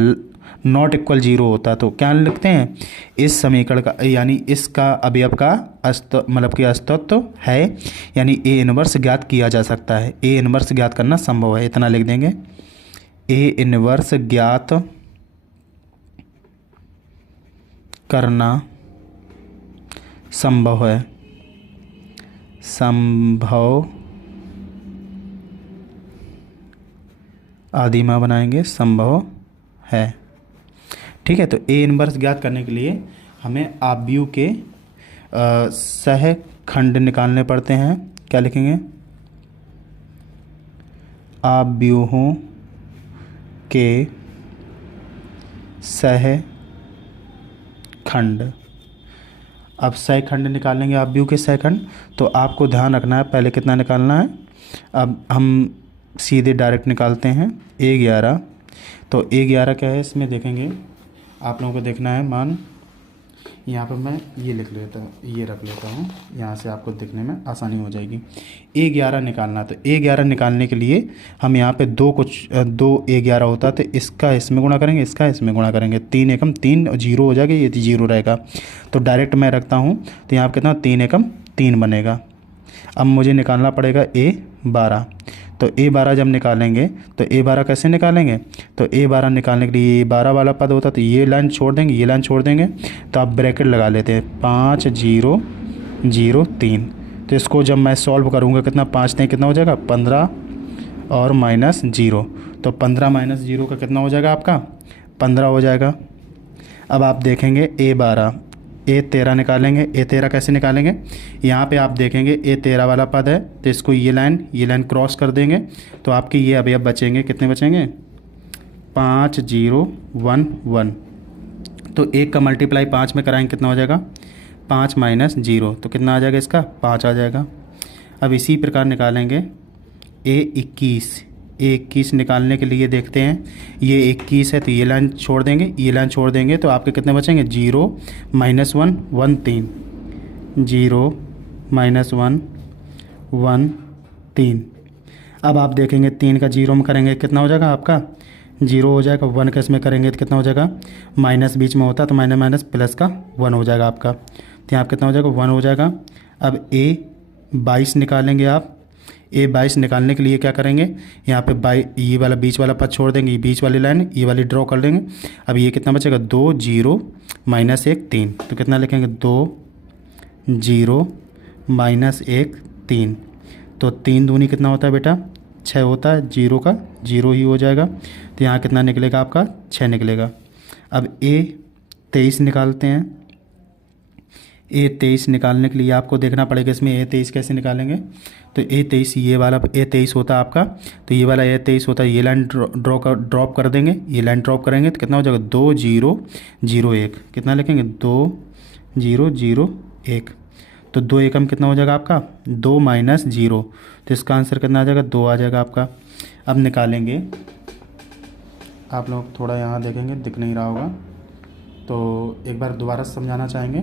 नॉट इक्वल 0 होता, तो क्या लिखते हैं, इस समीकरण का यानी इसका अवयव का मतलब कि अस्तित्व है, यानी ए इनवर्स ज्ञात किया जा सकता है। ए इनवर्स ज्ञात करना संभव है, इतना लिख देंगे। ए इनवर्स ज्ञात करना संभव है, संभव आदिमा बनाएंगे, संभव है। ठीक है, तो ए इनवर्स ज्ञात करने के लिए हमें आव्यूह के सह खंड निकालने पड़ते हैं। क्या लिखेंगे, आव्यूहों के सह खंड। अब सह खंड निकालेंगे, आव्यूह के सह खंड, तो आपको ध्यान रखना है पहले कितना निकालना है। अब हम सीधे डायरेक्ट निकालते हैं A11। तो A11 क्या है, इसमें देखेंगे आप लोगों को देखना है मान, यहाँ पर मैं ये लिख लेता हूँ, ये रख लेता हूँ, यहाँ से आपको दिखने में आसानी हो जाएगी। A11 निकालना, तो A11 निकालने के लिए हम यहाँ पे दो A11 होता है, तो इसका इसमें गुणा करेंगे, इसका इसमें गुणा करेंगे, 3 एकम 3 0 हो जाएगा, ये 0 रहेगा। तो डायरेक्ट मैं रखता हूँ, तो यहाँ पर कितना 3 एकम 3 बनेगा। अब मुझे निकालना पड़ेगा A12। तो A12 जब निकालेंगे तो A12 कैसे निकालेंगे, तो A12 निकालने के लिए ये 12 वाला पद होता है, तो ये लाइन छोड़ देंगे, ये लाइन छोड़ देंगे, तो आप ब्रैकेट लगा लेते हैं 5 0 0 3। तो इसको जब मैं सॉल्व करूँगा कितना, 5 3 कितना हो जाएगा 15 और माइनस 0, तो 15 माइनस 0 का कितना हो जाएगा आपका 15 हो जाएगा। अब आप देखेंगे A13 निकालेंगे। A13 कैसे निकालेंगे, यहाँ पे आप देखेंगे A13 वाला पद है, तो इसको ये लाइन क्रॉस कर देंगे, तो आपके ये अवयव बचेंगे, कितने बचेंगे 5 0 1 1। तो 1 का मल्टीप्लाई 5 में कराएंगे कितना हो जाएगा 5 माइनस 0, तो कितना आ जाएगा इसका 5 आ जाएगा। अब इसी प्रकार निकालेंगे A21 निकालने के लिए देखते हैं, ये 21 है तो ये लाइन छोड़ देंगे, ये लाइन छोड़ देंगे, तो आपके कितने बचेंगे 0 माइनस 1 1 3, 0 माइनस 1 1 3। अब आप देखेंगे 3 का 0 में करेंगे कितना हो जाएगा आपका 0 हो जाएगा। 1 का इसमें करेंगे तो कितना हो जाएगा, माइनस बीच में होता है तो माइनस माइनस प्लस का 1 हो जाएगा आपका, तो यहाँ कितना हो जाएगा 1 हो जाएगा। अब A22 निकालेंगे आप। A22 निकालने के लिए क्या करेंगे, यहाँ पे ये वाला बीच वाला पद छोड़ देंगे, ये बीच वाली लाइन ये वाली ड्रॉ कर लेंगे। अब ये कितना बचेगा 2 0 माइनस 1 3, तो कितना लिखेंगे 2 0 माइनस 1 3, तो 3 दूनी कितना होता है बेटा 6 होता है, 0 का 0 ही हो जाएगा, तो यहाँ कितना निकलेगा आपका 6 निकलेगा। अब A23 निकालते हैं। A23 निकालने के लिए आपको देखना पड़ेगा इसमें A23 कैसे निकालेंगे, तो A23 ये वाला A23 होता है आपका, तो ये वाला A23 होता है, ये लाइन ड्रॉप कर देंगे, ये लाइन ड्रॉप करेंगे तो कितना हो जाएगा 2 0 0 1, कितना लिखेंगे 2 0 0 1, तो 2 एकम कितना हो जाएगा आपका 2 माइनस 0, तो इसका आंसर कितना आ जाएगा 2 आ जाएगा आपका। अब निकालेंगे, आप लोग थोड़ा यहाँ देखेंगे दिख नहीं रहा होगा, तो एक बार दोबारा समझाना चाहेंगे।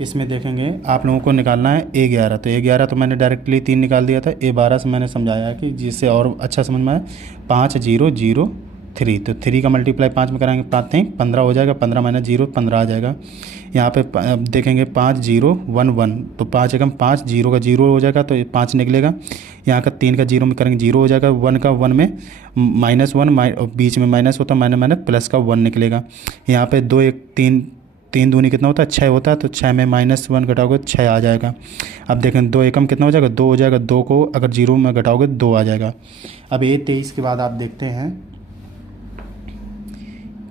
इसमें देखेंगे आप लोगों को निकालना है A11, तो A11 तो मैंने डायरेक्टली 3 निकाल दिया था। A12 से मैंने समझाया कि जिससे और अच्छा समझ में आए, 5003, तो 3 का मल्टीप्लाई 5 में कराएंगे, 5 नहीं 15 हो जाएगा, 15 माइनस 0 15 आ जाएगा। यहाँ पे अब देखेंगे 5011, तो 5 एकम 5, 0 का 0 हो जाएगा तो 5 निकलेगा। यहाँ का 3 का 0 में करेंगे 0 हो जाएगा, 1 का 1 में -1 बीच में माइनस होता है, माइनस माइनस प्लस का 1 निकलेगा। यहाँ पे 2 1 3, 3 दूनी कितना होता है 6 होता है, तो 6 में -1 घटाओगे 6 आ जाएगा। अब देखें 2 एकम कितना हो जाएगा 2 हो जाएगा, 2 को अगर 0 में घटाओगे 2 आ जाएगा। अब A23 के बाद आप देखते हैं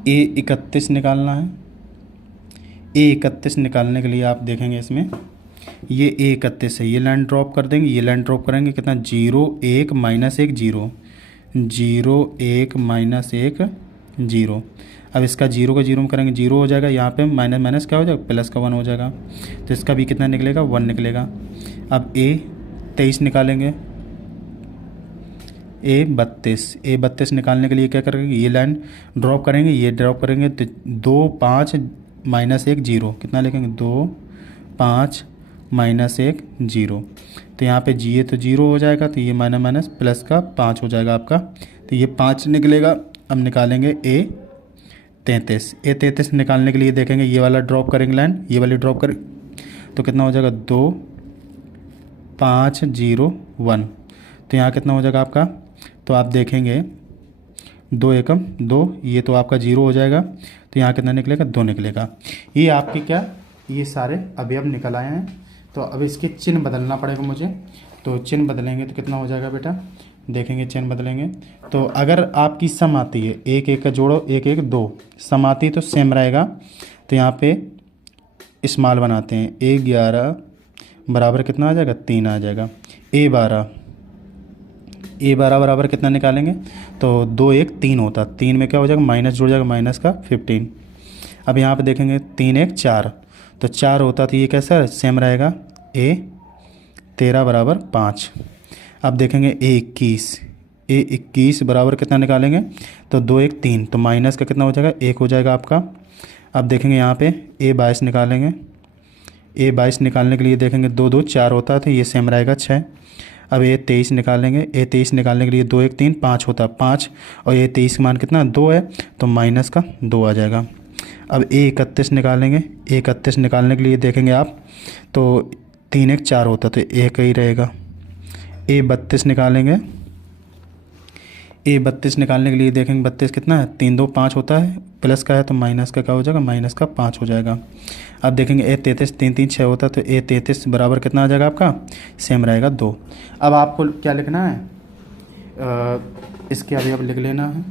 A31 निकालना है। A31 निकालने के लिए आप देखेंगे इसमें ये A31 है, ये लाइन ड्रॉप कर देंगे, ये लाइन ड्रॉप करेंगे कितना 0 1 -1 0 0 1 -1 0। अब इसका 0 का 0 में करेंगे 0 हो जाएगा, यहाँ पे माइनस माइनस क्या हो जाएगा प्लस का 1 हो जाएगा, तो इसका भी कितना निकलेगा 1 निकलेगा। अब A23 निकालेंगे, A32 निकालने के लिए क्या करेंगे ये लाइन ड्रॉप करेंगे, ये ड्रॉप करेंगे तो 2 5 -1 0 कितना लिखेंगे 2 5 -1 0, तो यहाँ पे ये तो 0 हो जाएगा, तो ये माइनस माइनस प्लस का 5 हो जाएगा आपका, तो ये 5 निकलेगा। अब निकालेंगे A33 निकालने के लिए देखेंगे ये वाला ड्रॉप करेंगे लाइन, ये वाली ड्रॉप करें तो कितना हो जाएगा 2 5 0 1, तो यहाँ कितना हो जाएगा आपका, तो आप देखेंगे 2 एकम 2, ये तो आपका 0 हो जाएगा, तो यहाँ कितना निकलेगा 2 निकलेगा। ये आपके क्या ये सारे अवयव निकल आए हैं। तो अब इसके चिन्ह बदलना पड़ेगा मुझे, तो चिन्ह बदलेंगे तो कितना हो जाएगा बेटा, देखेंगे चिन्ह बदलेंगे तो अगर आपकी सम आती है 1 1 का जोड़ो 1 1 2, सम आती है तो सेम रहेगा, तो यहाँ पे स्मॉल बनाते हैं। A11 बराबर कितना आ जाएगा 3 आ जाएगा। A12 बराबर कितना निकालेंगे, तो 2 1 3 होता, 3 में क्या हो जाएगा माइनस जुड़ जाएगा, माइनस का 15। अब यहाँ पे देखेंगे 3 1 4, तो 4 होता तो ये कैसा सेम रहेगा A13 बराबर 5। अब देखेंगे A21 बराबर कितना निकालेंगे, तो 2 1 3, तो माइनस का कितना हो जाएगा 1 हो जाएगा आपका। अब देखेंगे यहाँ पे A22 निकालेंगे, A22 निकालने के लिए देखेंगे 2 2 4 होता है, तो ये सेम रहेगा 6। अब A23 निकालेंगे, A23 निकालने के लिए 2 1 3 5 होता है 5, और A23 का मान कितना 2 है, तो माइनस का 2 आ जाएगा। अब A31 निकालेंगे, A31 निकालने के लिए देखेंगे आप तो 3 1 4 होता तो 1 ही रहेगा। A32 निकालेंगे, A32 निकालने के लिए देखेंगे 32 कितना है 3 2 5 होता है, प्लस का है तो माइनस का क्या हो जाएगा माइनस का 5 हो जाएगा। अब देखेंगे A33 3 3 6 होता है, तो A33 बराबर कितना आ जाएगा आपका सेम रहेगा 2। अब आपको क्या लिखना है इसके अभी अब लिख लेना है,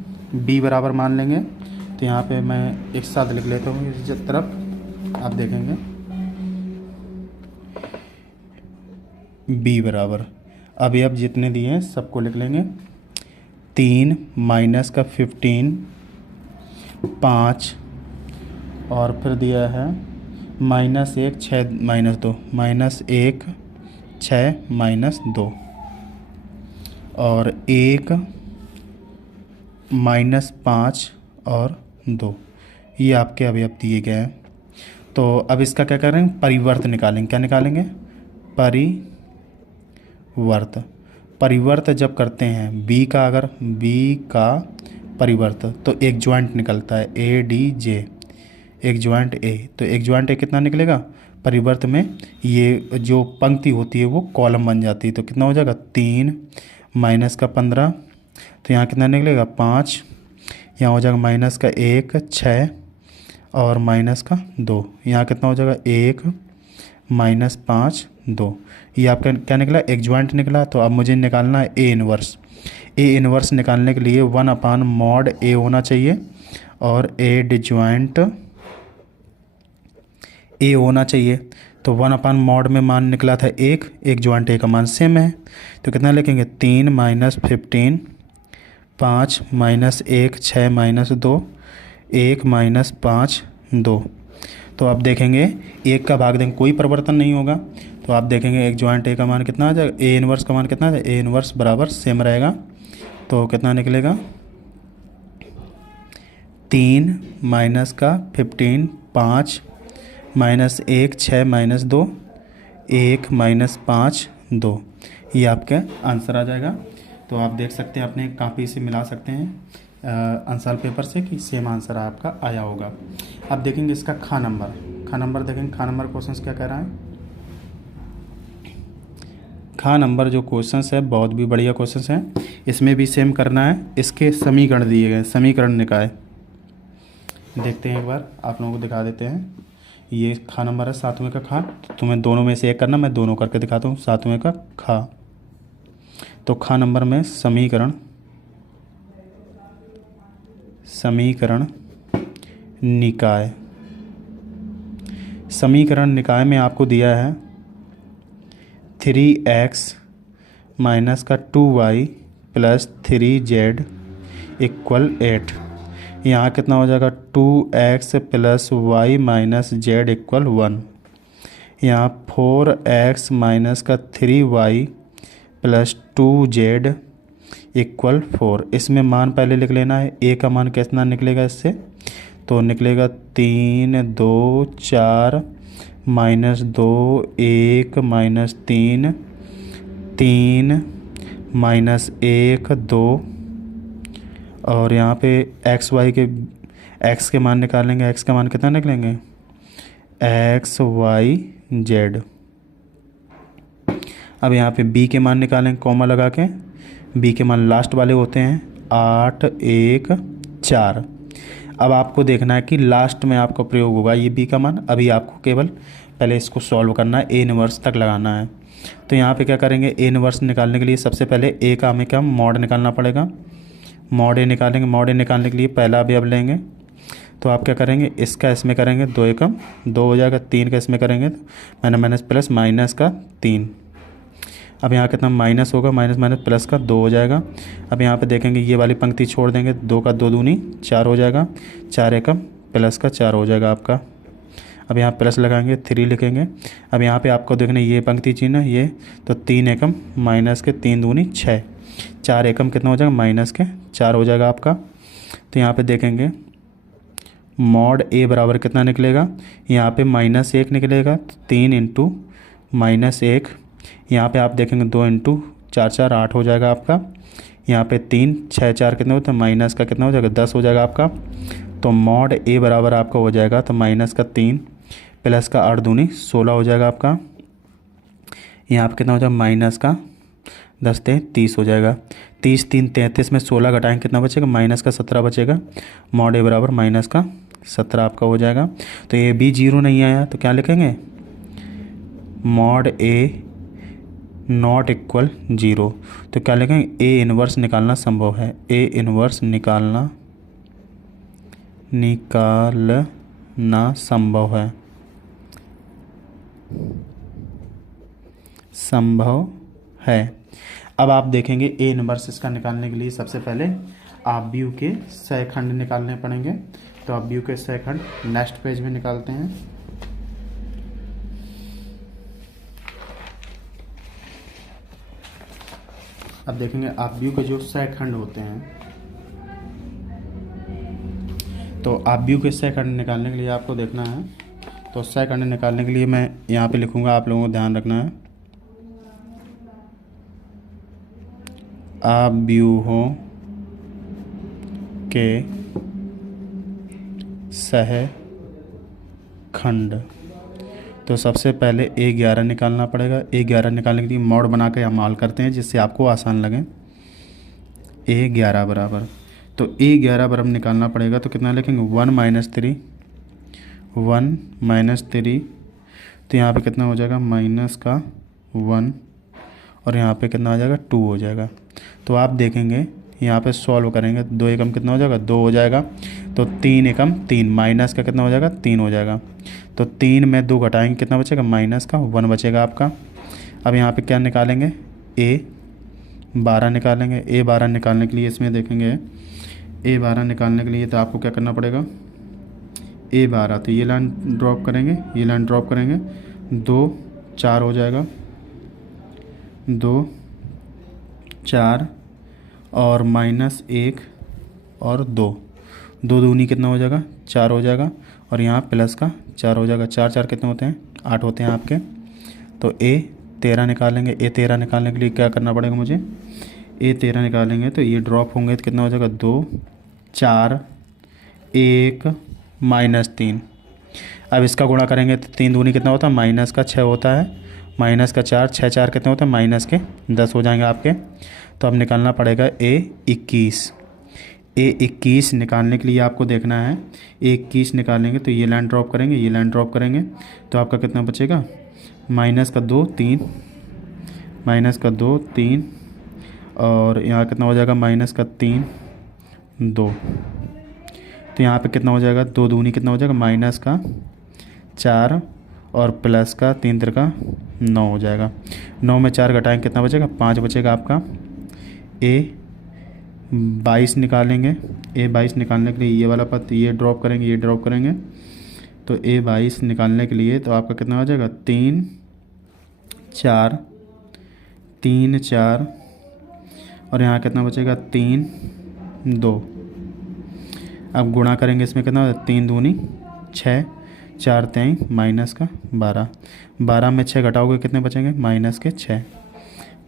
B बराबर मान लेंगे, तो यहाँ पे मैं एक साथ लिख लेता हूँ इस तरफ। आप देखेंगे B बराबर अभी अब जितने दिए हैं सबको लिख लेंगे, 3 माइनस का 15 5, और फिर दिया है -1 6 -2 -1 6 -2, और 1 -5 और 2, ये आपके अभी अब दिए गए हैं। तो अब इसका क्या करेंगे परिवर्त निकालेंगे, क्या निकालेंगे परिवर्त जब करते हैं B का, अगर B का परिवर्त तो एक ज्वाइंट निकलता है ADJ, एक ज्वाइंट A, तो एक ज्वाइंट A कितना निकलेगा परिवर्त में, ये जो पंक्ति होती है वो कॉलम बन जाती है, तो कितना हो जाएगा 3 माइनस का 15, तो यहाँ कितना निकलेगा 5, यहाँ हो जाएगा माइनस का 1 6 और माइनस का 2, यहाँ कितना हो जाएगा 1 -5 2, ये आपका क्या निकला एक ज्वाइंट निकला। तो अब मुझे निकालना है A इनवर्स निकालने के लिए 1/mod A होना चाहिए और A डिज्वाइंट A होना चाहिए, तो 1/mod में मान निकला था एक ज्वाइंट A का मान सेम है, तो कितना लिखेंगे 3 -15 5 -1 6 -2 1 -5 2। तो आप देखेंगे 1 का भाग देंगे कोई परिवर्तन नहीं होगा, तो आप देखेंगे एक ज्वाइंट A का मान कितना आ जाएगा, A इनवर्स का मान कितना है, A इनवर्स बराबर सेम रहेगा, तो कितना निकलेगा 3 माइनस का 15 5 -1 6 -2 1 -5 2, ये आपका आंसर आ जाएगा। तो आप देख सकते हैं अपने कॉपी से मिला सकते हैं आंसर पेपर से कि सेम आंसर आपका आया होगा। अब देखेंगे इसका खा नंबर देखेंगे। खा नंबर क्वेश्चंस क्या कह रहा है। खा नंबर जो क्वेश्चंस है बहुत भी बढ़िया क्वेश्चंस हैं। इसमें भी सेम करना है। इसके समीकरण दिए गए, समीकरण निकाय देखते हैं एक बार, आप लोगों को दिखा देते हैं। ये खा नंबर है 7वें का खा, तो तुम्हें दोनों में से एक करना, मैं दोनों करके दिखाता हूँ। 7वें का खा, तो खा नंबर में समीकरण निकाय, समीकरण निकाय में आपको दिया है 3x माइनस का 2y प्लस 3z इक्वल 8। यहाँ कितना हो जाएगा 2x plus y minus z equal 1। यहाँ 4x माइनस का 3y प्लस 2z इक्वल 4। इसमें मान पहले लिख लेना है। a का मान कितना निकलेगा इससे, तो निकलेगा 3 2 4 -2 1 -3 3 -1 2, और यहाँ पे x के मान निकालेंगे। x का मान कितना निकलेंगे x y z। अब यहाँ पे b के मान निकालेंगे कॉमा लगा के। b के मान लास्ट वाले होते हैं 8 1 4। अब आपको देखना है कि लास्ट में आपका प्रयोग होगा ये b का मान। अभी आपको केवल पहले इसको सॉल्व करना है, a इनवर्स तक लगाना है। तो यहाँ पे क्या करेंगे, a इनवर्स निकालने के लिए सबसे पहले a का हमें क्या मॉड निकालना पड़ेगा। मॉड a निकालेंगे। मॉड a निकालने के लिए पहला अवयव लेंगे, तो आप क्या करेंगे, इसका इसमें करेंगे 2 एकम 2 हो जाएगा। 3 का इसमें करेंगे तो माइनस प्लस माइनस का 3। अब यहाँ कितना माइनस होगा, माइनस माइनस प्लस का 2 हो जाएगा। अब यहाँ पे देखेंगे ये वाली पंक्ति छोड़ देंगे, 2 का 2 दूनी 4 हो जाएगा। 4 एकम प्लस का 4 हो जाएगा आपका। अब यहाँ प्लस लगाएंगे 3 लिखेंगे। अब यहाँ पे आपको देखना ये पंक्ति चिन्ह है ये, तो 3 एकम माइनस के 3 दूनी 6। 4 एकम कितना हो जाएगा माइनस के 4 हो जाएगा आपका। तो यहाँ पे देखेंगे मॉड a बराबर कितना निकलेगा, यहाँ पे -1 निकलेगा। 3 इंटू -1, यहाँ पे आप देखेंगे 2 इंटू 4 4 8 हो जाएगा आपका। यहाँ पे 3 6 4 कितना होता है माइनस का कितना हो जाएगा 10 हो जाएगा आपका। तो मॉड a बराबर आपका हो जाएगा तो माइनस का 3 प्लस का 8 दूनी 16 हो जाएगा आपका। यहाँ पे कितना हो जाएगा माइनस का 10 3 30 हो जाएगा। 30 3 33 में 16 घटाएंगे कितना बचेगा माइनस का 17 बचेगा। मॉड a बराबर माइनस का 17 आपका हो जाएगा। तो ये भी 0 नहीं आया तो क्या लिखेंगे, मॉड a नॉट इक्वल 0। तो क्या लिखेंगे, a इनवर्स निकालना संभव है। a इनवर्स निकालना संभव है, संभव है। अब आप देखेंगे a इनवर्स इसका निकालने के लिए सबसे पहले आव्यूह के सहखंड निकालने पड़ेंगे। तो आव्यूह के सहखंड नेक्स्ट पेज में निकालते हैं। अब देखेंगे आव्यूह के जो सहखंड होते हैं, तो आव्यूह के सहखंड निकालने के लिए आपको देखना है। तो सहखंड निकालने के लिए मैं यहाँ पे लिखूँगा, आप लोगों को ध्यान रखना है। आव्यूहों के सहखंड, तो सबसे पहले A11 निकालना पड़ेगा। A11 निकालने के लिए मॉड बना के हम हल करते हैं जिससे आपको आसान लगे। A11 बराबर, तो A11 बराबर निकालना पड़ेगा तो कितना लिखेंगे 1 - 3, तो यहाँ पे कितना हो जाएगा माइनस का 1 और यहाँ पे कितना आ जाएगा 2 हो जाएगा। तो आप देखेंगे यहाँ पे सॉल्व करेंगे 2 एकम कितना हो जाएगा 2 हो जाएगा। तो 3 एकम 3 माइनस का कितना हो जाएगा 3 हो जाएगा। तो 3 में 2 घटाएंगे कितना बचेगा माइनस का 1 बचेगा आपका। अब यहाँ पे क्या निकालेंगे A12 निकालेंगे। A12 निकालने के लिए इसमें देखेंगे A12 निकालने के लिए तो आपको क्या करना पड़ेगा, A12 तो ये लाइन ड्रॉप करेंगे, ये लाइन ड्रॉप करेंगे, 2 4 हो जाएगा, 2 4 और -1 और 2 दूनी कितना हो जाएगा 4 हो जाएगा और यहाँ प्लस का 4 हो जाएगा, 4 4 कितने होते हैं, 8 होते हैं आपके। तो ए 13 निकालेंगे। ए 13 निकालने के लिए क्या करना पड़ेगा मुझे, ए 13 निकालेंगे तो ये ड्रॉप होंगे तो कितना हो जाएगा, 2 4 1 -3। अब इसका गुणा करेंगे तो 3 दूनी कितना होता है, माइनस का 6 होता है, माइनस का 4, 6 4 कितने होते हैं, माइनस के 10 हो जाएंगे आपके। तो अब निकालना पड़ेगा ए 21। ए 21 निकालने के लिए आपको देखना है, ए 21 निकालेंगे तो ये लाइन ड्रॉप करेंगे, ये लाइन ड्रॉप करेंगे तो आपका कितना बचेगा, माइनस का 2 3, माइनस का 2 3, और यहाँ कितना हो जाएगा, माइनस का 3 2। तो यहाँ पे कितना हो जाएगा, 2 दूनी कितना हो जाएगा, माइनस का 4 और प्लस का 3 तिरका 9 हो जाएगा। 9 में 4 घटाएंगे कितना बचेगा, 5 बचेगा आपका। ए 22 निकालेंगे। ए 22 निकालने के लिए ये वाला पद ये ड्रॉप करेंगे, ये ड्रॉप करेंगे तो ए 22 निकालने के लिए तो आपका कितना हो जाएगा, 3 4 3 4, और यहाँ कितना बचेगा, 3 2। अब गुणा करेंगे इसमें कितना, 3 दूनी 6, 4 3 माइनस का 12, 12 में 6 घटाओगे कितने बचेंगे, माइनस के 6।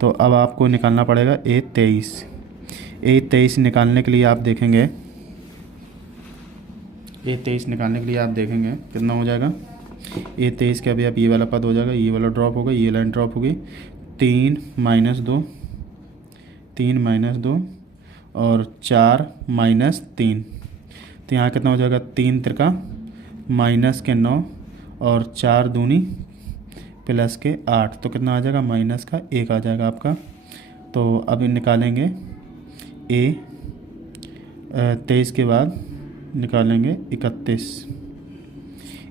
तो अब आपको निकालना पड़ेगा ए 23। ए 23 निकालने के लिए आप देखेंगे, ए 23 निकालने के लिए आप देखेंगे कितना हो जाएगा, ए 23 के अभी आप ये वाला पद हो जाएगा, ये वाला ड्रॉप होगा, ये लाइन ड्रॉप होगी, 3 -2, 3 -2 और 4 -3। तो यहाँ कितना हो जाएगा, 3 तिरका माइनस के 9 और 4 दूनी प्लस के 8, तो कितना आ जाएगा, माइनस का 1 आ जाएगा आपका। तो अब निकालेंगे ए 23 के बाद निकालेंगे 31।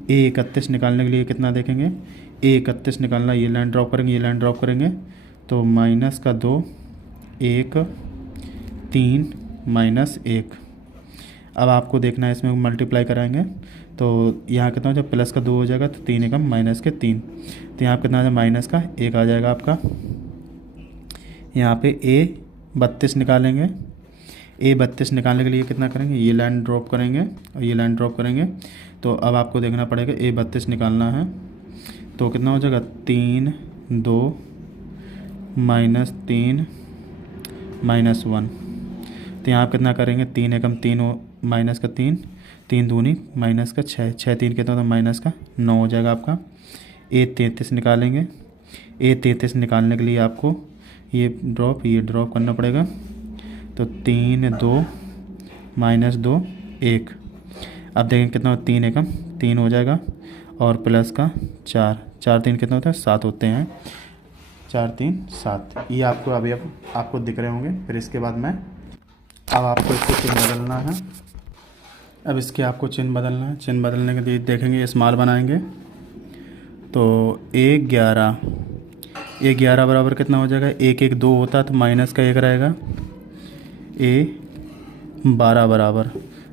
ए 31 निकालने के लिए कितना देखेंगे, ए 31 निकालना, ये लाइन ड्रॉप करेंगे, ये लाइन ड्रॉप करेंगे तो माइनस का 2 1 3 -1। अब आपको देखना है इसमें मल्टीप्लाई कराएंगे तो यहाँ कितना हो जाएगा, प्लस का 2 हो जाएगा तो 3 एकम माइनस के 3, तो यहाँ कितना आ जाएगा, माइनस का 1 आ जाएगा आपका। यहाँ पे ए 32 निकालेंगे। ए 32 निकालने के लिए कितना करेंगे, ये लाइन ड्रॉप करेंगे और ये लाइन ड्रॉप करेंगे तो अब आपको देखना पड़ेगा ए 32 निकालना है तो कितना हो जाएगा, 3 2 -3 -1। तो यहाँ आप कितना करेंगे, 3 एकम 3 माइनस का 3, 3 दूनी माइनस का 6, 6 3 कितना होता है, माइनस का 9 हो जाएगा आपका। ए 33 निकालेंगे। ए 33 निकालने के लिए आपको ये ड्रॉप करना पड़ेगा तो 3 2 -2 1। अब देखें कितना हो, 3 एकम 3 हो जाएगा और प्लस का 4, 4 3 कितना होता है, 7 होते हैं, 4 3 7। ये आपको अभी अब आपको दिख रहे होंगे। फिर इसके बाद में अब आपको इसको चिन्ह बदलना है। अब इसके आपको चिन्ह बदलना है। चिन्ह बदलने के लिए देखेंगे स्मॉल बनाएंगे तो ए 11 बराबर कितना हो जाएगा, 1 1 2 होता तो माइनस का 1 रहेगा। ए 12 बराबर,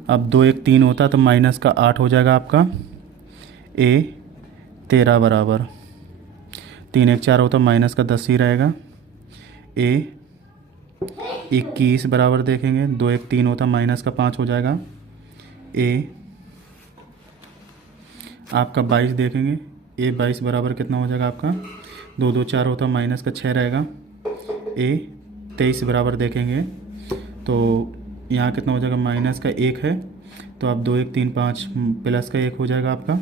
अब 2 1 3 होता तो माइनस का 8 हो जाएगा आपका। ए 13 बराबर, 3 1 4 होता माइनस का 10 ही रहेगा। ए 21 बराबर देखेंगे, 2 1 3 होता माइनस का 5 हो जाएगा। ए आपका 22 देखेंगे, ए 22 बराबर कितना हो जाएगा आपका, 2 2 4 होता माइनस का 6 रहेगा। ए 23 बराबर देखेंगे तो यहाँ कितना हो जाएगा, माइनस का 1 है तो अब 2 1 3 5 प्लस का 1 हो जाएगा आपका।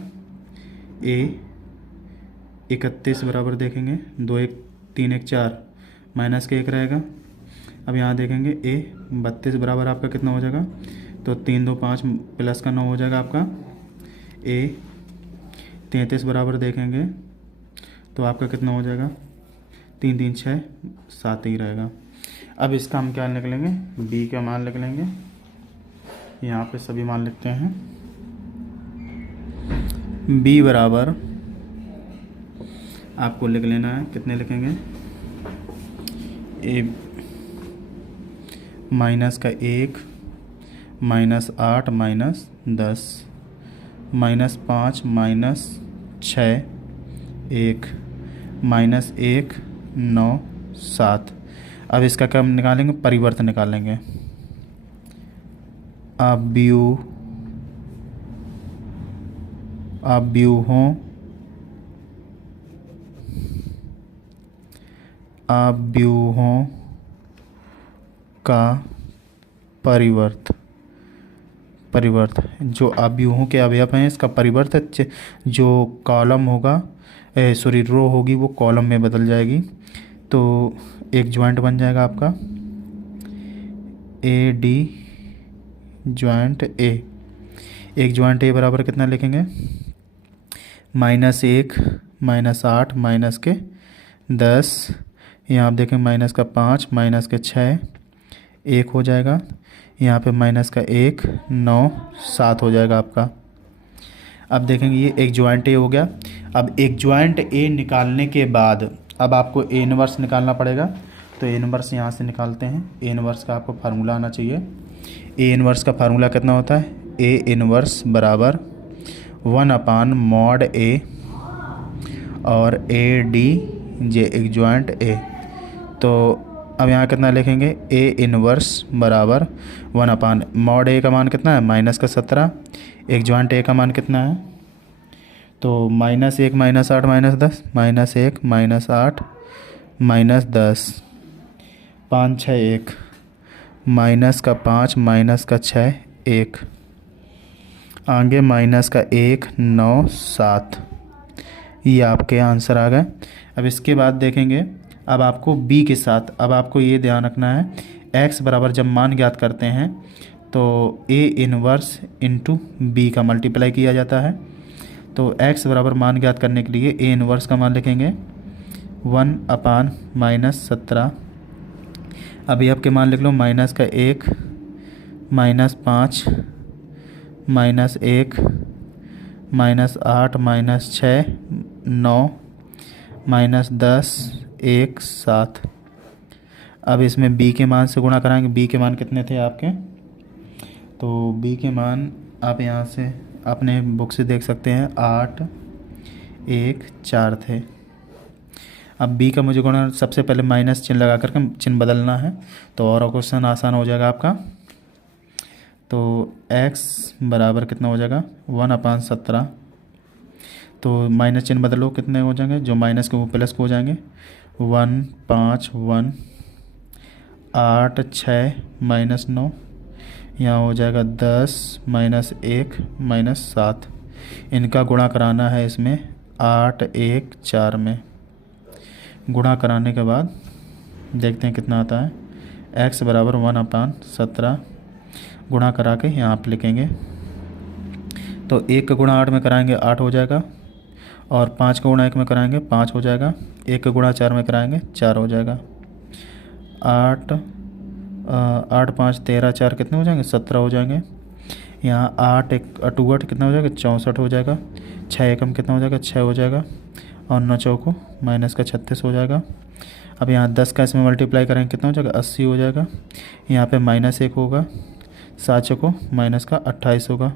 ए 31 बराबर देखेंगे, 2 1 3 1 4 माइनस का 1 रहेगा। अब यहाँ देखेंगे ए 32 बराबर आपका कितना हो जाएगा, तो 3 2 5 प्लस का 9 हो जाएगा आपका। ए 33 बराबर देखेंगे तो आपका कितना हो जाएगा, 3 3 6 7 ही रहेगा। अब इसका हम क्या निकलेंगे, बी का मान लिख लेंगे। यहाँ पे सभी मान लिखते हैं। बी बराबर आपको लिख लेना है, कितने लिखेंगे, ए माइनस का 1 -8 -10 -5 -6 1 -1 9 7। अब इसका क्या निकालेंगे, परिवर्तन निकालेंगे। अब यू अव्यूहों अव्यूहों का परिवर्त जो अव्यूहों के अवयव हैं इसका परिवर्त जो कॉलम होगा, सॉरी रो होगी, वो कॉलम में बदल जाएगी। तो एक ज्वाइंट बन जाएगा आपका ए डी ज्वाइंट ए। एक ज्वाइंट ए बराबर कितना लिखेंगे, -1 -8 माइनस के 10, यहाँ आप देखें माइनस का 5 माइनस के 6 1 हो जाएगा, यहाँ पे माइनस का 1 9 7 हो जाएगा आपका। अब देखेंगे ये एक ज्वाइंट ए हो गया। अब एक ज्वाइंट ए निकालने के बाद अब आपको ए इनवर्स निकालना पड़ेगा। तो ए इनवर्स यहाँ से निकालते हैं। ए इनवर्स का आपको फार्मूला आना चाहिए। ए इनवर्स का फार्मूला कितना होता है, ए इनवर्स बराबर 1/mod ए और ए डी जे एक ज्वाइंट ए। तो अब यहाँ कितना लिखेंगे, ए इनवर्स बराबर 1/mod ए का मान कितना है, -17। एक ज्वाइंट ए का मान कितना है, तो -1 -8 -10 -1 -8 -10 5 6 1 माइनस का 5 माइनस का 6 1 आगे माइनस का 1 9 7। ये आपके आंसर आ गए। अब इसके बाद देखेंगे, अब आपको b के साथ, अब आपको ये ध्यान रखना है x बराबर जब मान ज्ञात करते हैं तो a इनवर्स इंटू बी का मल्टीप्लाई किया जाता है। तो x बराबर मान ज्ञात करने के लिए a इनवर्स का मान लिखेंगे 1/-17। अभी आपके मान लिख लो, माइनस का 1 -5 -1 -8 -6 9 -10 1 7। अब इसमें b के मान से गुणा कराएंगे। b के मान कितने थे आपके, तो b के मान आप यहाँ से अपने बुक से देख सकते हैं 8 1 4 थे। अब b का मुझे गुणा सबसे पहले माइनस चिन्ह लगा करके चिन्ह बदलना है, तो और क्वेश्चन आसान हो जाएगा आपका। तो x बराबर कितना हो जाएगा 1/17। तो माइनस चिन्ह बदलो, कितने हो जाएंगे, जो माइनस के वो प्लस को हो जाएंगे 1 5 1 8 6 -9, यहाँ हो जाएगा 10 -1 -7। इनका गुणा कराना है इसमें 8 1 4 में। गुणा कराने के बाद देखते हैं कितना आता है। x बराबर 1/17 गुणा करा के यहाँ आप लिखेंगे। तो 1 का गुणा 8 में कराएंगे 8 हो जाएगा, और 5 का गुणा 1 में कराएंगे 5 हो जाएगा। 1 का गुणा 4 में कराएंगे 4 हो जाएगा। 8 8 5 13 4 कितने हो जाएंगे, 17 हो जाएंगे। यहाँ 8 1 2 8 कितना हो जाएगा, 64 हो जाएगा। 6 एकम कितना हो जाएगा, 6 हो जाएगा, और 9 चौको माइनस का 36 हो जाएगा। अब यहाँ 10 का इसमें मल्टीप्लाई करेंगे कितना हो जाएगा, 80 हो जाएगा। यहाँ पे -1 होगा, 7 चौको माइनस का 28 होगा।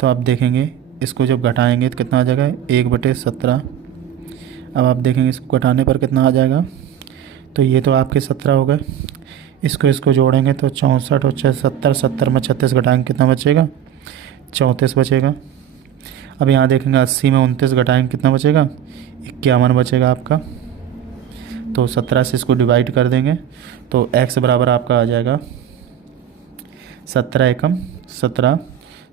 तो आप देखेंगे इसको जब घटाएंगे तो कितना आ जाएगा, 1/17। अब आप देखेंगे इसको घटाने पर कितना आ जाएगा, तो ये तो आपके 17 हो गए। इसको जोड़ेंगे तो 64 और 70, 70 में 36 घटाएंगे कितना बचेगा, 34 बचेगा। अब यहाँ देखेंगे 80 में 29 घटाएंगे कितना बचेगा, 51 बचेगा आपका। तो 17 से इसको डिवाइड कर देंगे तो x बराबर आपका आ जाएगा 17 एकम 17,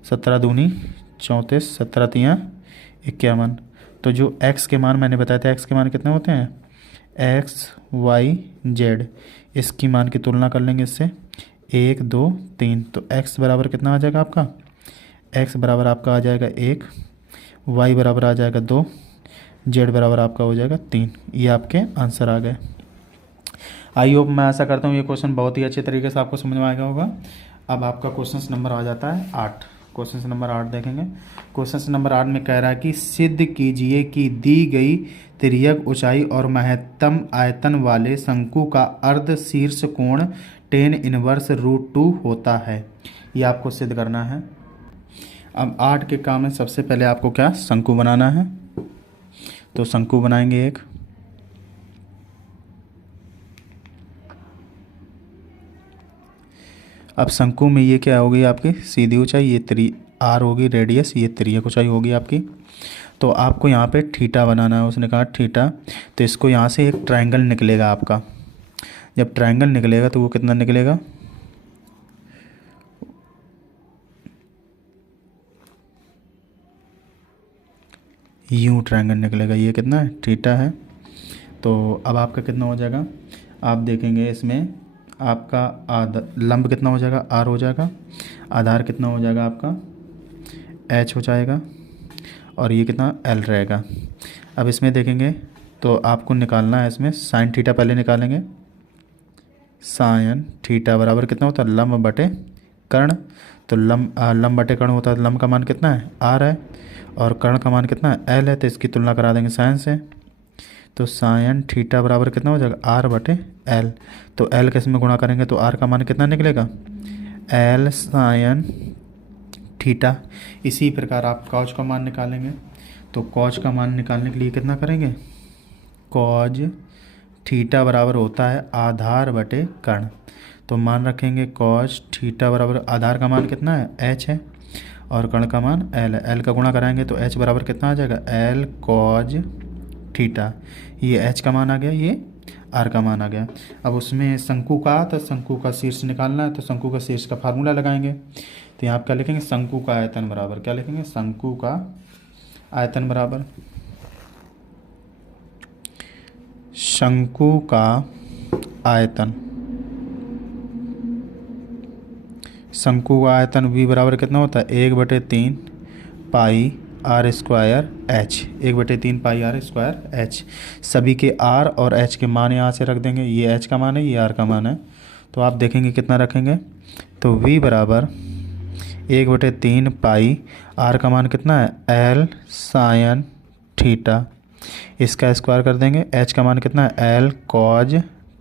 17 दूनी 34, 17 तियाँ 51। तो जो x के मान मैंने बताया था, x के मान कितने होते हैं, x y z, इसकी मान की तुलना कर लेंगे इससे 1 2 3। तो x बराबर कितना आ जाएगा आपका, x बराबर आपका आ जाएगा 1, y बराबर आ जाएगा 2, z बराबर आपका हो जाएगा 3। ये आपके आंसर आ गए। आई होप, मैं आशा करता हूँ ये क्वेश्चन बहुत ही अच्छे तरीके से आपको समझ में आ गया होगा। अब आपका क्वेश्चन नंबर आ जाता है 8। क्वेश्चन नंबर 8 देखेंगे। क्वेश्चन नंबर 8 में कह रहा है कि सिद्ध कीजिए कि दी गई तिर्यक ऊंचाई और महत्तम आयतन वाले शंकु का अर्ध शीर्ष कोण tan इनवर्स √2 होता है। ये आपको सिद्ध करना है। अब 8 के काम में सबसे पहले आपको क्या, शंकु बनाना है। तो शंकु बनाएंगे एक। अब शंकु में ये क्या होगी आपकी सीधी ऊंचाई, ये आर होगी रेडियस, ये त्रिज्या ऊंचाई होगी आपकी। तो आपको यहाँ पे थीटा बनाना है, उसने कहा थीटा। तो इसको यहाँ से एक ट्रायंगल निकलेगा आपका। जब ट्रायंगल निकलेगा तो वो कितना निकलेगा, यूं ट्रायंगल निकलेगा। ये कितना है, थीटा है। तो अब आपका कितना हो जाएगा, आप देखेंगे इसमें आपका लंब कितना हो जाएगा, आर हो जाएगा। आधार कितना हो जाएगा आपका, एच हो जाएगा। और ये कितना, एल रहेगा। अब इसमें देखेंगे तो आपको निकालना है, इसमें साइन थीटा पहले निकालेंगे। साइन थीटा बराबर कितना होता है, लंब बटे कर्ण। तो लंब बटे कर्ण होता है, लंब का मान कितना है, आर है, और कर्ण का मान कितना है, एल है। तो इसकी तुलना करा देंगे साइन से। तो साइन थीटा बराबर कितना हो जाएगा, आर बटे एल। तो एल किस में गुणा करेंगे तो आर का मान कितना निकलेगा, एल साइन थीटा। इसी प्रकार आप कॉज का मान निकालेंगे। तो कॉज का मान निकालने के लिए कितना करेंगे, कॉज थीटा बराबर होता है आधार बटे कर्ण। तो मान रखेंगे कॉज थीटा बराबर आधार का मान कितना है, एच है, और कर्ण का मान एल है। एल का गुणा कराएंगे तो एच बराबर कितना आ जाएगा, एल कॉज थीटा। ये एच का मान आ गया, ये आर का मान आ गया। अब उसमें शंकु का, तो शंकु का शीर्ष निकालना है। तो शंकु का शीर्ष का फार्मूला लगाएंगे। तो यहाँ आप क्या लिखेंगे, शंकु का आयतन बराबर, क्या लिखेंगे, शंकु का आयतन बराबर, शंकु का आयतन, शंकु का आयतन v बराबर कितना होता है, 1/3 pi R square H, 1/3 pi R square H. सभी के आर और एच के मान यहाँ से रख देंगे। ये एच का मान है, ये आर का मान है। तो आप देखेंगे कितना रखेंगे, तो v बराबर 1/3 पाई, आर का मान कितना है, एल साइन थीटा, इसका स्क्वायर कर देंगे। एच का मान कितना है, एल कॉज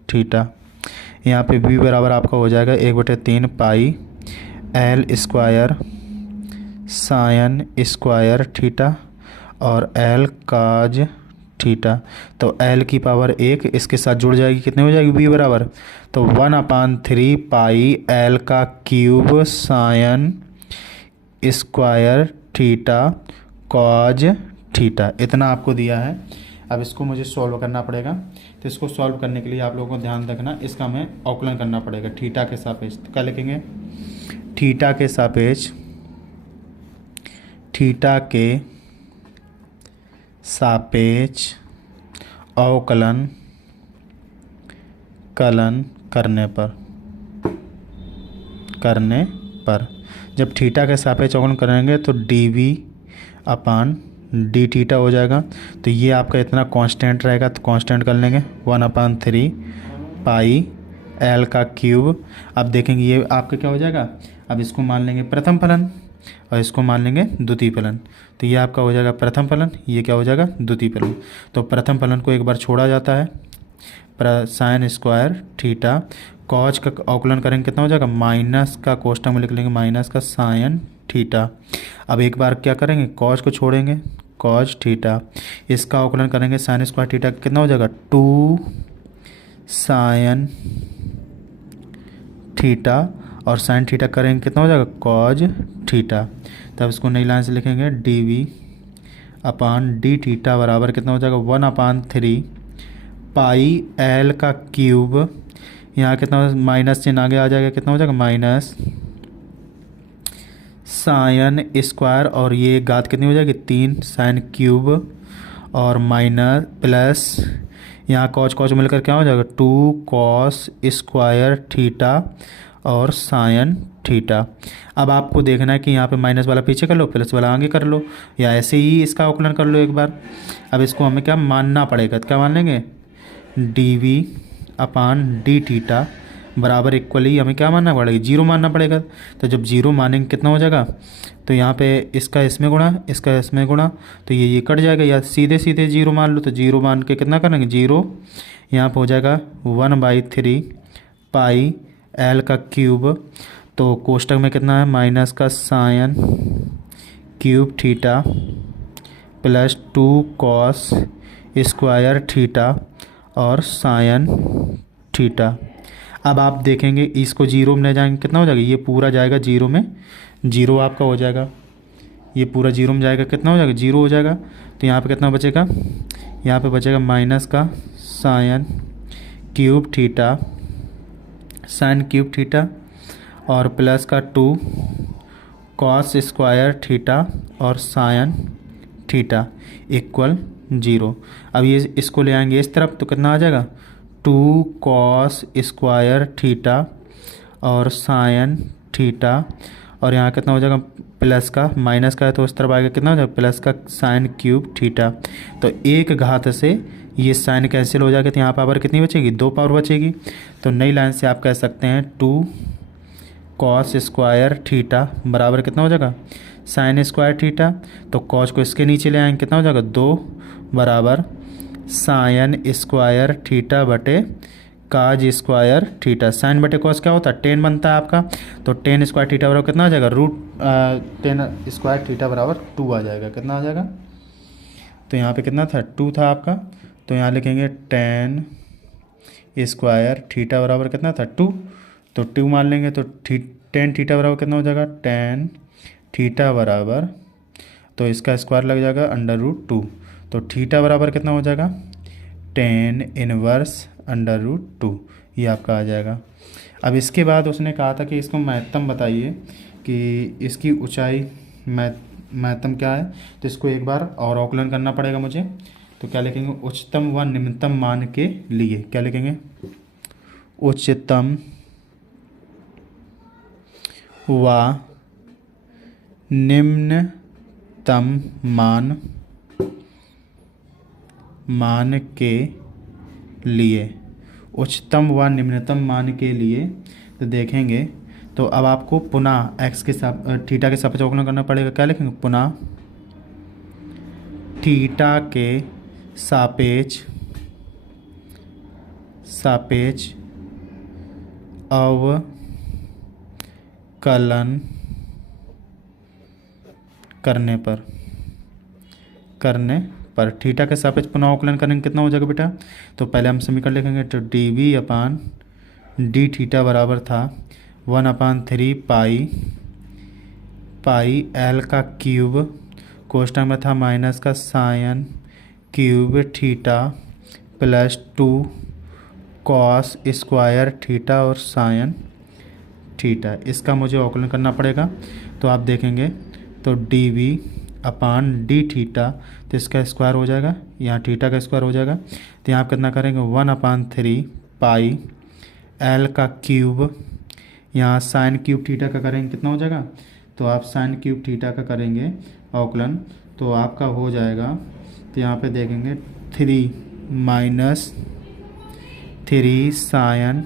थीटा। यहाँ पे v बराबर आपका हो जाएगा 1/3 pi L square sine square theta और एल काज थीटा। तो एल की पावर 1 इसके साथ जुड़ जाएगी, कितने हो जाएगी, v बराबर, तो 1/3 पाई एल का cube sine square theta cos theta. इतना आपको दिया है। अब इसको मुझे सॉल्व करना पड़ेगा। तो इसको सॉल्व करने के लिए आप लोगों को ध्यान रखना, इसका हमें अवकलन करना पड़ेगा थीटा के सापेक्ष। तो क्या लिखेंगे, थीटा के सापेक्ष, थीटा के सापेक्ष अवकलन करने पर जब थीटा के सापेक्ष अवकलन करेंगे तो डी अपान डी थीटा हो जाएगा। तो ये आपका इतना कांस्टेंट रहेगा, तो कांस्टेंट कर लेंगे 1/3 पाई एल का क्यूब। अब देखेंगे ये आपका क्या हो जाएगा, अब इसको मान लेंगे प्रथम फलन और इसको मान लेंगे द्वितीय फलन। तो ये आपका हो जाएगा प्रथम फलन, ये क्या हो जाएगा, द्वितीय फलन। तो प्रथम फलन को एक बार छोड़ा जाता है, साइन स्क्वायर थीटा, कॉज का अवकलन करेंगे कितना हो जाएगा, माइनस का कोष्ठक में लिख लेंगे माइनस का साइन थीटा। अब एक बार क्या करेंगे, कॉज को छोड़ेंगे, कॉज थीटा, इसका अवकलन करेंगे साइन स्क्वायर थीटा, कितना हो जाएगा 2 साइन थीटा, और साइन थीटा करेंगे कितना हो जाएगा, कॉज थीटा। तब इसको नई लाइन से लिखेंगे डी अपान डी थीटा बराबर कितना हो जाएगा 1/3 पाई एल का क्यूब, यहाँ कितना माइनस चिन्ह आगे आ जाएगा, कितना हो जाएगा माइनस साइन स्क्वायर, और ये घात कितनी हो जाएगी 3 साइन क्यूब, और माइनस प्लस यहाँ कॉज कॉज मिलकर क्या हो जाएगा 2 कॉस स्क्वायर थीटा और साइन थीटा। अब आपको देखना है कि यहाँ पे माइनस वाला पीछे कर लो, प्लस वाला आगे कर लो, या ऐसे ही इसका अवकलन कर लो एक बार। अब इसको हमें क्या मानना पड़ेगा, तो क्या मान लेंगे, डी अपान डी थीटा बराबर इक्वली हमें क्या मानना पड़ेगा, जीरो मानना पड़ेगा। तो जब जीरो मानेंगे कितना हो जाएगा, तो यहाँ पे इसका इसमें गुणा, इसका इसमें गुणा, तो ये कट जाएगा, या सीधे सीधे जीरो मान लो। तो जीरो मान के कितना करेंगे, जीरो यहाँ पे हो जाएगा 1/3 पाई एल का क्यूब, तो कोष्टक में कितना है माइनस का sine cube theta plus 2 cos square theta और साइन थीटा। अब आप देखेंगे इसको जीरो में ले जाएंगे कितना हो जाएगा, ये पूरा जाएगा जीरो में, जीरो आपका हो जाएगा। ये पूरा जीरो में जाएगा, कितना हो जाएगा, जीरो हो जाएगा। तो यहाँ पे कितना बचेगा, यहाँ पे बचेगा माइनस का sine cube theta, sine cube theta, और प्लस का 2 कॉस स्क्वायर थीटा और साइन थीटा इक्वल 0। अब ये इसको ले आएंगे इस तरफ तो कितना आ जाएगा, 2 कॉस स्क्वायर थीटा और साइन थीटा, और यहाँ कितना हो जाएगा, प्लस का, माइनस का है तो उस तरफ आएगा, कितना हो जाएगा, प्लस का साइन क्यूब थीटा। तो एक घात से ये साइन कैंसिल हो जाएगा, तो यहाँ पावर कितनी बचेगी, 2 पावर बचेगी। तो नई लाइन से आप कह सकते हैं 2 कॉस स्क्वायर थीटा बराबर कितना हो जाएगा, साइन स्क्वायर थीटा। तो कॉस को इसके नीचे ले आएंगे, कितना हो जाएगा, 2 बराबर साइन स्क्वायर थीटा बटे काज स्क्वायर थीटा। साइन बटे कॉस क्या होता है, 10 बनता है आपका। तो 10 स्क्वायर थीटा बराबर कितना आ जाएगा, √10 स्क्वायर थीटा बराबर 2 आ जाएगा। कितना आ जाएगा, तो यहाँ पे कितना था, 2 था आपका। तो यहाँ लिखेंगे 10 स्क्वायर थीटा बराबर कितना था, 2। तो 2 मान लेंगे तो 10 थीटा बराबर कितना हो जाएगा, 10 थीटा बराबर, तो इसका स्क्वायर लग जाएगा √2। तो थीटा बराबर कितना हो जाएगा, 10 इनवर्स √2, ये आपका आ जाएगा। अब इसके बाद उसने कहा था कि इसको महत्तम बताइए कि इसकी ऊंचाई महत्तम क्या है। तो इसको एक बार और अवकलन करना पड़ेगा मुझे। तो क्या लिखेंगे, उच्चतम व निम्नतम मान के लिए, क्या लिखेंगे, उच्चतम व निम्नतम मान के लिए, उच्चतम व निम्नतम मान के लिए। तो देखेंगे तो अब आपको पुनः एक्स के थीटा के सापेक्ष अवकलन करना पड़ेगा। क्या लिखेंगे, पुनः थीटा के सापेक्ष अवकलन करने पर थीटा के सापेक्ष पुनः अवकलन करेंगे, कितना हो जाएगा बेटा। तो पहले हम समीकरण लिखेंगे, तो dv अपान डी थीटा बराबर था 1/3 पाई एल का क्यूब, कोष्टक में था माइनस का sine cube theta plus 2 cos square theta और साइन थीटा। इसका मुझे अवकलन करना पड़ेगा। तो आप देखेंगे तो dv अपान डी थीटा, तो इसका स्क्वायर हो जाएगा, यहाँ थीटा का स्क्वायर हो जाएगा। तो यहाँ आप कितना करेंगे, 1/3 पाई एल का क्यूब, यहाँ साइन क्यूब थीटा का करेंगे, कितना हो जाएगा। तो आप साइन क्यूब थीटा का करेंगे अवकलन, तो आपका हो जाएगा। तो यहाँ पे देखेंगे 3 - 3 साइन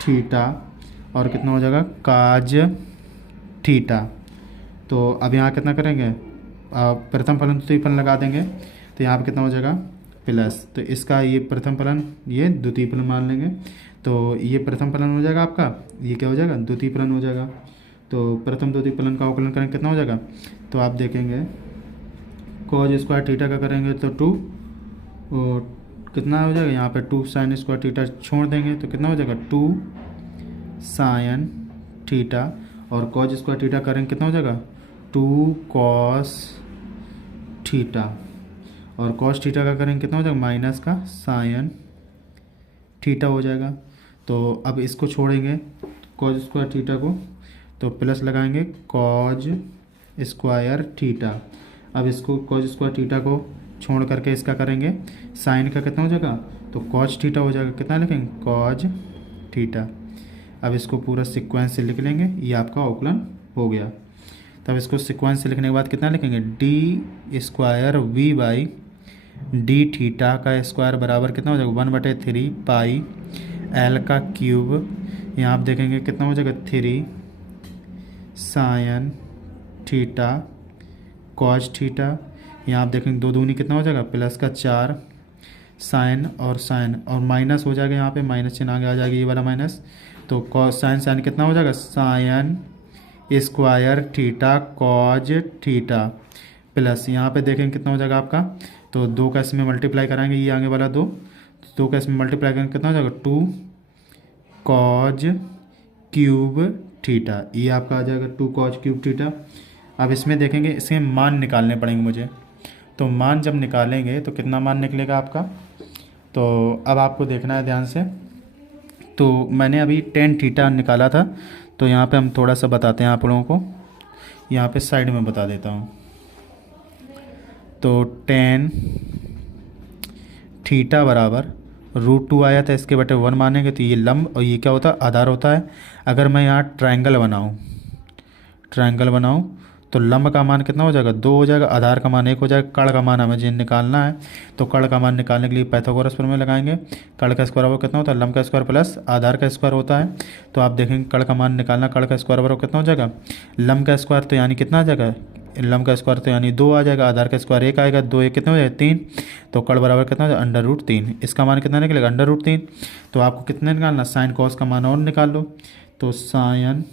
थीटा और कितना हो जाएगा, काज थीटा। तो अब यहाँ कितना करेंगे, प्रथम फलन द्वितीय फलन लगा देंगे। तो यहाँ पे कितना हो जाएगा, प्लस, तो इसका ये प्रथम फलन, ये द्वितीय फलन मान लेंगे। तो ये प्रथम फलन हो जाएगा आपका, ये क्या हो जाएगा, द्वितीय फलन हो जाएगा। तो प्रथम द्वितीय फलन का अवकलन करेंगे, कितना हो जाएगा। तो आप देखेंगे कॉज स्क्वायर थीटा का करेंगे तो 2, कितना हो जाएगा, यहाँ पे 2 साइन स्क्वायर थीटा छोड़ देंगे तो कितना हो जाएगा, 2 साइन थीटा, और कॉज स्क्वायर थीटा करेंगे, कितना हो जाएगा, 2 कॉस थीटा, और कॉस थीटा का करेंगे, कितना हो जाएगा, माइनस का साइन थीटा हो जाएगा। तो अब इसको छोड़ेंगे कॉज स्क्वायर थीटा को, तो प्लस लगाएंगे कॉज स्क्वायर थीटा। अब इसको कॉज स्क्वायर थीटा को छोड़ करके इसका करेंगे साइन का, कितना हो जाएगा, तो कॉज थीटा हो जाएगा। कितना लिखेंगे, कॉज थीटा। अब इसको पूरा सीक्वेंस से लिख लेंगे, ये आपका अवकलन हो गया। तब इसको सीक्वेंस से लिखने के बाद कितना लिखेंगे, d square v by d theta का स्क्वायर बराबर कितना हो जाएगा, 1/3 पाई एल का क्यूब, यहाँ आप देखेंगे कितना हो जाएगा, 3 साइन थीटा कॉज थीटा, यहाँ आप देखेंगे 2 दूनी कितना हो जाएगा, प्लस का 4 साइन और माइनस हो जाएगा, यहाँ पे माइनस चिन्ह आगे आ जाएगा, ये वाला माइनस। तो कॉस साइन कितना हो जाएगा, sine square theta cos theta plus, यहाँ पे देखेंगे कितना हो जाएगा आपका, तो 2 का इसमें मल्टीप्लाई कराएंगे, ये आगे वाला 2 का इसमें मल्टीप्लाई करेंगे, कितना हो जाएगा, 2 कॉज क्यूब थीटा, ये आपका आ जाएगा 2 कॉज क्यूब थीटा। अब इसमें देखेंगे इसके मान निकालने पड़ेंगे मुझे। तो मान जब निकालेंगे तो कितना मान निकलेगा आपका। तो अब आपको देखना है ध्यान से। तो मैंने अभी टेन थीटा निकाला था, तो यहाँ पे हम थोड़ा सा बताते हैं आप लोगों को, यहाँ पे साइड में बता देता हूँ। तो टेन थीटा बराबर √2 आया था, इसके बटे 1 मानेंगे तो ये लंब और ये क्या होता है, आधार होता है। अगर मैं यहाँ ट्रायंगल बनाऊँ तो लंब का मान कितना हो जाएगा, 2 हो जाएगा, आधार का मान 1 हो जाएगा। कर्ण का मान हमें जिन निकालना है, तो कर्ण का मान निकालने के लिए पाइथागोरस प्रमेय लगाएंगे। कर्ण का स्क्वायर बराबर कितना होता है, लंब का स्क्वायर प्लस आधार का स्क्वायर होता है। तो आप देखेंगे कर्ण का मान निकालना, कर्ण का स्क्वायर बराबर कितना हो जाएगा, लंब का स्क्वायर तो यानी कितना आ जाएगा, लंब का स्क्वायर तो यानी 2 आ जाएगा, आधार का स्क्वायर 1 आएगा, 2 1 कितना हो जाएगा 3। तो कर्ण बराबर कितना हो जाएगा, √3। इसका मान कितना निकलेगा, √3। तो आपको कितना निकालना, साइन कॉस का मान और निकाल लो। तो साइन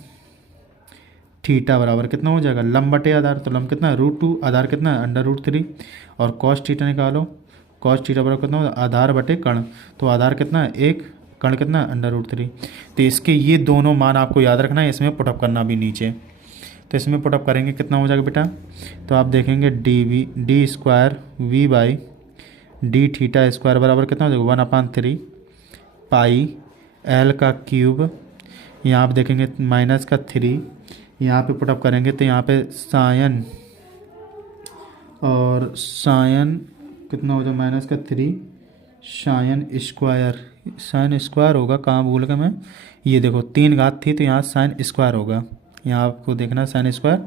थीटा बराबर कितना हो जाएगा, लंब बटे आधार, तो लंब कितना है √2, आधार कितना है √3। और कॉस थीटा निकालो, कॉस थीटा बराबर कितना हो जाएगा, आधार बटे कर्ण। तो आधार कितना है 1, कर्ण कितना है √3। तो इसके ये दोनों मान आपको याद रखना है, इसमें पुटअप करना भी नीचे। तो इसमें पुटअप करेंगे कितना हो जाएगा बेटा, तो आप देखेंगे d square v by d theta square बराबर कितना हो जाएगा, 1/3 पाई एल का क्यूब। यहाँ आप देखेंगे माइनस का 3, यहाँ पे पुटअप करेंगे तो यहाँ पे साइन और साइन कितना हो जाएगा, माइनस का 3 साइन स्क्वायर होगा, कहाँ भूल गया मैं, ये देखो 3 घात थी तो यहाँ साइन स्क्वायर होगा, यहाँ आपको देखना साइन स्क्वायर।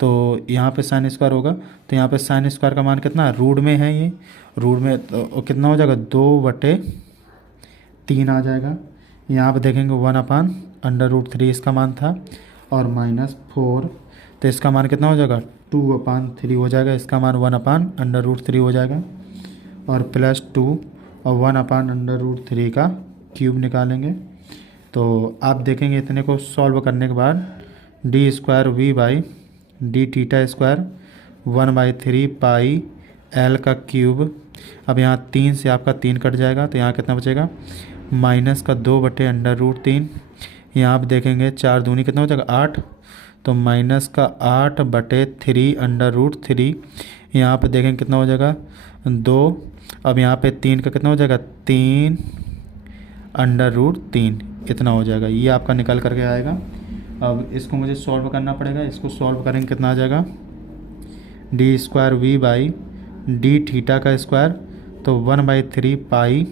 तो यहाँ पे साइन स्क्वायर होगा, तो यहाँ पे साइन स्क्वायर का मान कितना है, रूट में है, ये रूट में तो कितना हो जाएगा, 2/3 आ जाएगा। यहाँ पे देखेंगे 1/√3 इसका मान था, और -4, तो इसका मान कितना हो जाएगा, 2/3 हो जाएगा, इसका मान 1/√3 हो जाएगा, और +2 और 1/√3 का क्यूब निकालेंगे। तो आप देखेंगे इतने को सॉल्व करने के बाद d square v by d theta square 1/3 pi l का क्यूब। अब यहाँ 3 से आपका 3 कट जाएगा, तो यहाँ कितना बचेगा, माइनस का 2/√3। यहाँ आप देखेंगे 4 दूनी कितना हो जाएगा 8, तो माइनस का 8/3 यहाँ पे देखेंगे कितना हो जाएगा 2। अब यहाँ पे 3 का कितना हो जाएगा, 3/√3 इतना हो जाएगा, ये आपका निकल करके आएगा। अब इसको मुझे सॉल्व करना पड़ेगा, इसको सॉल्व करेंगे कितना आ जाएगा, d square v by d theta का स्क्वायर, तो 1/3 पाई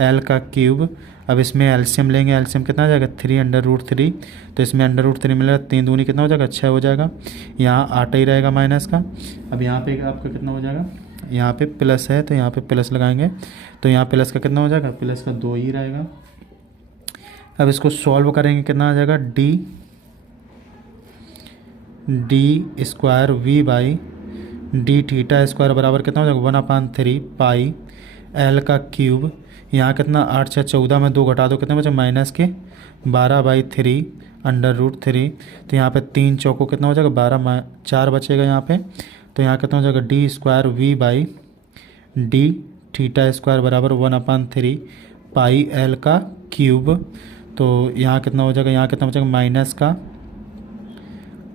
एल का क्यूब। अब इसमें एलसीएम लेंगे, एलसीएम कितना आ जाएगा 3/√3, तो इसमें √3 मिलेगा, 3 दूनी कितना हो जाएगा 6 हो जाएगा, यहाँ 8 ही रहेगा माइनस का। अब यहाँ पे आपका कितना हो जाएगा, यहाँ पे प्लस है तो यहाँ पे प्लस लगाएंगे, तो यहाँ प्लस का कितना हो जाएगा, प्लस का 2 ही रहेगा। अब इसको सॉल्व करेंगे कितना आ जाएगा, d square v by d theta square बराबर कितना हो जाएगा, 1/3 पाई एल का क्यूब। यहाँ कितना 8 6 14 में 2 घटा दो कितने बचे, माइनस के 12/3 तो यहाँ पे 3 चौको कितना हो जाएगा 12, 4 बचेगा यहाँ पे। तो यहाँ कितना हो जाएगा, d square v by d theta square बराबर 1/3 पाई एल का क्यूब। तो यहाँ कितना हो जाएगा, यहाँ कितना बचेगा माइनस का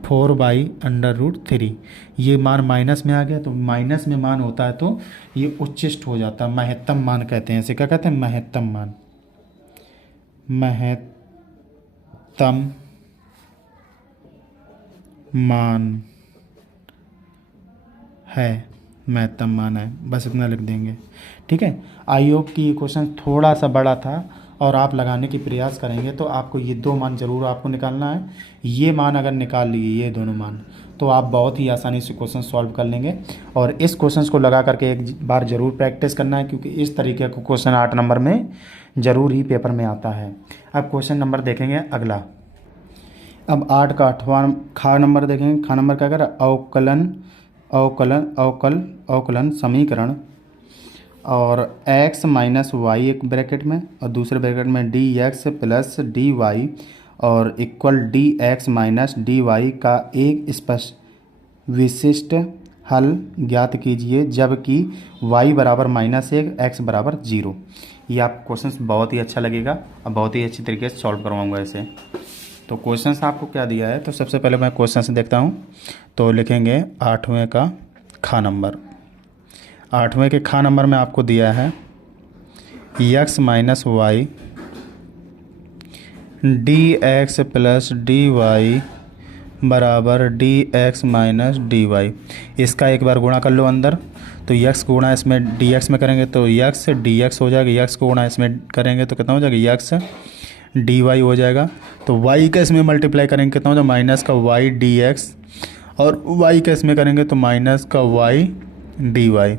4/√3। ये मान माइनस में आ गया, तो माइनस में मान होता है तो ये उच्चिष्ट हो जाता है, महत्तम मान कहते हैं इसे, क्या कहते हैं, महत्तम मान, महत्तम मान है, महत्तम मान है, बस इतना लिख देंगे। ठीक है, आई होप कि ये क्वेश्चन थोड़ा सा बड़ा था और आप लगाने की प्रयास करेंगे तो आपको ये 2 मान ज़रूर आपको निकालना है। ये मान अगर निकाल लिए, ये दोनों मान, तो आप बहुत ही आसानी से क्वेश्चन सॉल्व कर लेंगे। और इस क्वेश्चन को लगा करके एक बार ज़रूर प्रैक्टिस करना है, क्योंकि इस तरीके का क्वेश्चन 8 नंबर में ज़रूर ही पेपर में आता है। अब क्वेश्चन नंबर देखेंगे अगला। अब 8 का 8वां खा नंबर देखेंगे। खा नंबर क्या कर रहा है, अवकलन समीकरण, और x माइनस वाई एक ब्रैकेट में और दूसरे ब्रैकेट में dx प्लस dy और इक्वल dx माइनस dy का एक स्पष्ट विशिष्ट हल ज्ञात कीजिए जबकि y बराबर -1 x बराबर 0। ये आप क्वेश्चन बहुत ही अच्छा लगेगा और बहुत ही अच्छी तरीके से सॉल्व करवाऊंगा इसे। तो तो क्वेश्चन आपको क्या दिया है, तो सबसे पहले मैं क्वेश्चन देखता हूँ। तो लिखेंगे 8वें का खा नंबर। 8वें के खा नंबर में आपको दिया है x minus Y D X plus D Y बराबर D x minus D Y. इसका एक बार गुणा कर लो अंदर, तो x गुणा इसमें डी एक्स में करेंगे तो x डी एक्स हो जाएगा, x को गुणा इसमें करेंगे तो कितना हो जाएगा x डी वाई हो जाएगा। तो y का इसमें मल्टीप्लाई करेंगे कितना हो जाएगा माइनस का y डी एक्स, और y का इसमें करेंगे तो माइनस का y डी वाई।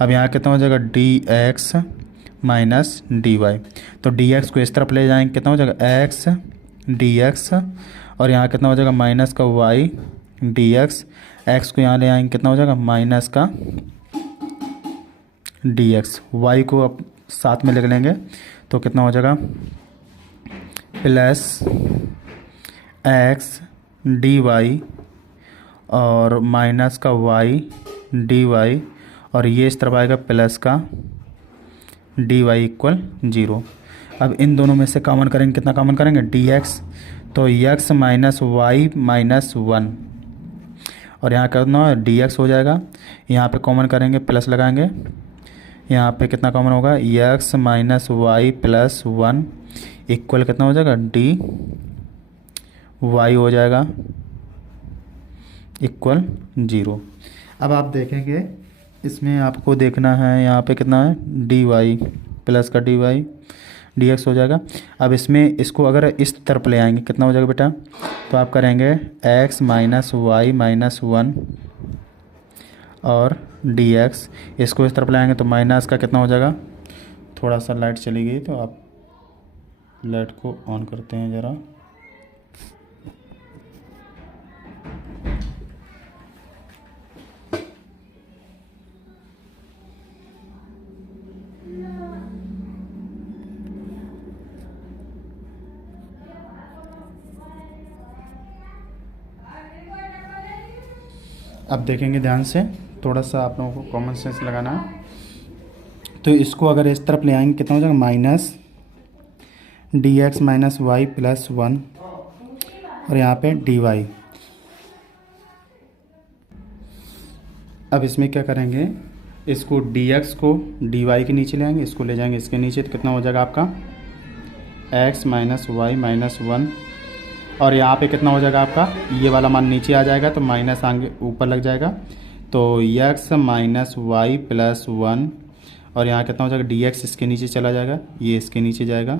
अब यहाँ कितना हो जाएगा d x minus D y. तो डी एक्स को इस तरफ ले जाएंगे कितना हो जाएगा एक्स डी एक्स, और यहाँ कितना हो जाएगा माइनस का वाई डी एक्स। एक्स को यहाँ ले आएंगे कितना हो जाएगा माइनस का डी एक्स। वाई को अब साथ में लिख लेंगे तो कितना हो जाएगा प्लस एक्स डी वाई और माइनस का वाई डी वाई, और ये इस तरफ आएगा प्लस का डी वाई इक्वल 0। अब इन दोनों में से कॉमन करेंगे, कितना कॉमन करेंगे डी एक्स, तो एक्स माइनस वाई माइनस 1, और यहाँ करना है डी एक्स हो जाएगा। यहाँ पे कॉमन करेंगे प्लस लगाएंगे, यहाँ पे कितना कॉमन होगा x minus y plus 1 equal कितना हो जाएगा डी वाई हो जाएगा इक्वल 0। अब आप देखेंगे इसमें आपको देखना है यहाँ पे कितना है डी वाई प्लस का डी वाई डी एक्स हो जाएगा। अब इसमें इसको अगर इस तरफ ले आएंगे कितना हो जाएगा बेटा, तो आप करेंगे एक्स माइनस वाई माइनस 1 और डी एक्स, इसको इस तरफ ले आएंगे तो माइनस का कितना हो जाएगा। थोड़ा सा लाइट चली गई तो आप लाइट को ऑन करते हैं ज़रा। अब देखेंगे ध्यान से, थोड़ा सा आप लोगों को कॉमन सेंस लगाना है। तो इसको अगर इस तरफ ले आएंगे कितना हो जाएगा minus d x minus y plus 1, और यहाँ पे डी वाई। अब इसमें क्या करेंगे, इसको डी एक्स को डी वाई के नीचे ले आएंगे, इसको ले जाएंगे इसके नीचे, तो कितना हो जाएगा आपका एक्स माइनस वाई माइनस 1, और यहाँ पे कितना हो जाएगा आपका ये वाला मान नीचे आ जाएगा तो माइनस आगे ऊपर लग जाएगा। तो एक्स माइनस वाई प्लस 1, और यहाँ कितना हो जाएगा डी एक्स इसके नीचे चला जाएगा, ये इसके नीचे जाएगा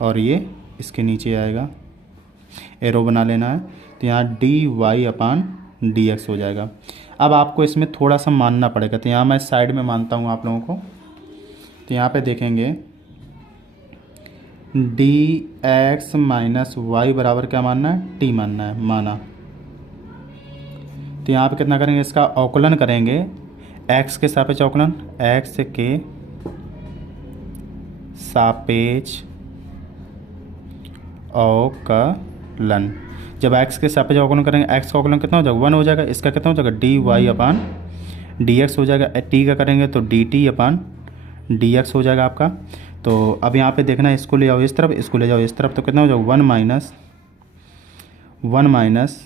और ये इसके नीचे आएगा, एरो बना लेना है। तो यहाँ डी वाई अपान डी एक्स हो जाएगा। अब आपको इसमें थोड़ा सा मानना पड़ेगा, तो यहाँ मैं साइड में मानता हूँ आप लोगों को। तो यहाँ पे देखेंगे डी एक्स माइनस वाई बराबर क्या मानना है टी मानना है, माना। तो यहाँ पे कितना करेंगे, इसका अवकलन करेंगे एक्स के सापेक्ष अवकलन, एक्स के सापेक्ष अवकलन। जब एक्स के सापेक्ष अवकलन करेंगे एक्स का अवकलन कितना हो जाएगा 1 हो जाएगा, इसका कितना हो जाएगा डी वाई अपान डी एक्स हो जाएगा। टी का करेंगे तो D T upon D x हो जाएगा आपका। तो अब यहाँ पे देखना है, इसको ले जाओ इस तरफ, इसको ले जाओ इस तरफ, तो कितना हो जाएगा 1 minus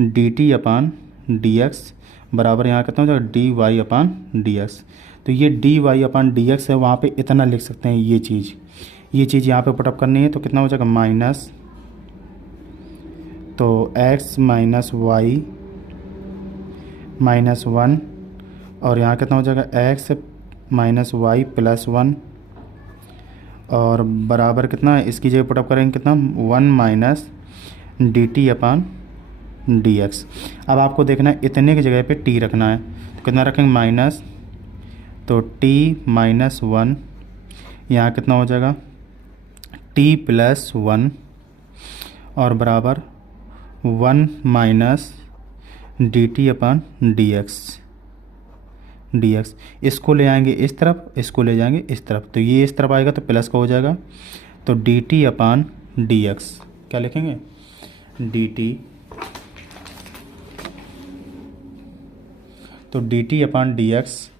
D T upon D x बराबर यहाँ कितना हो जाएगा डी वाई अपान डी एक्स। तो ये डी वाई अपान डी एक्स है, वहाँ पे इतना लिख सकते हैं ये चीज़ यहाँ पे पुटअप करनी है। तो कितना हो जाएगा माइनस, तो एक्स माइनस वाई माइनस 1, और यहाँ कितना हो जाएगा एक्स माइनस वाई प्लस 1, और बराबर कितना है इसकी जगह पुटअप करेंगे कितना 1 minus D T upon D x. अब आपको देखना है इतने की जगह पे टी रखना है, तो कितना रखेंगे माइनस, तो टी माइनस 1, यहाँ कितना हो जाएगा टी प्लस 1, और बराबर 1 minus D T upon D x. इसको ले आएंगे इस तरफ, इसको ले जाएंगे इस तरफ, तो ये इस तरफ आएगा तो प्लस का हो जाएगा। तो D T upon D x क्या लिखेंगे डी टी, तो D T upon D x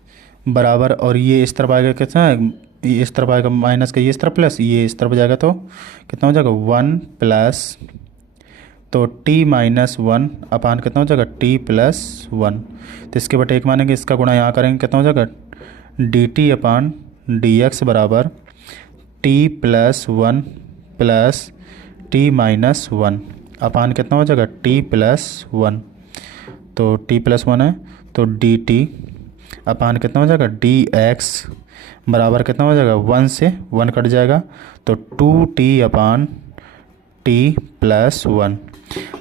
बराबर, और ये इस तरफ आएगा कितना है ये इस तरफ आएगा माइनस का, ये इस तरफ प्लस, ये इस तरफ जाएगा तो कितना हो जाएगा 1 प्लस, तो t माइनस 1 अपान कितना हो जाएगा t प्लस 1। तो इसके बटे 1 मानेंगे, इसका गुणा यहाँ करेंगे, कितना हो जाएगा dt अपान dx बराबर t plus 1 plus t minus 1 अपान कितना हो जाएगा t प्लस 1। तो t प्लस 1 है तो dt अपान कितना हो जाएगा dx बराबर कितना हो जाएगा 1 से 1 कट जाएगा तो 2t अपान t प्लस 1।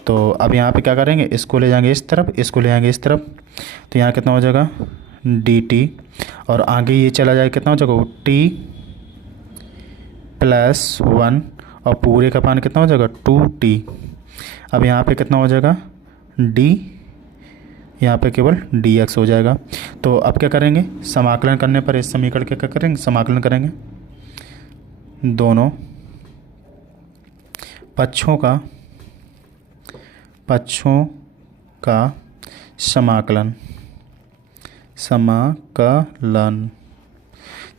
तो अब यहाँ पे क्या करेंगे, इसको ले जाएंगे इस तरफ, इसको ले जाएंगे इस तरफ, तो यहाँ कितना हो जाएगा dt और आगे ये चला जाएगा कितना हो जाएगा t प्लस 1 और पूरे का पान कितना हो जाएगा 2t। अब यहाँ पे कितना हो जाएगा d, यहाँ पे केवल dx हो जाएगा। तो अब क्या करेंगे, समाकलन करने पर इस समीकरण के क्या करेंगे, समाकलन करेंगे दोनों पक्षों का समाकलन।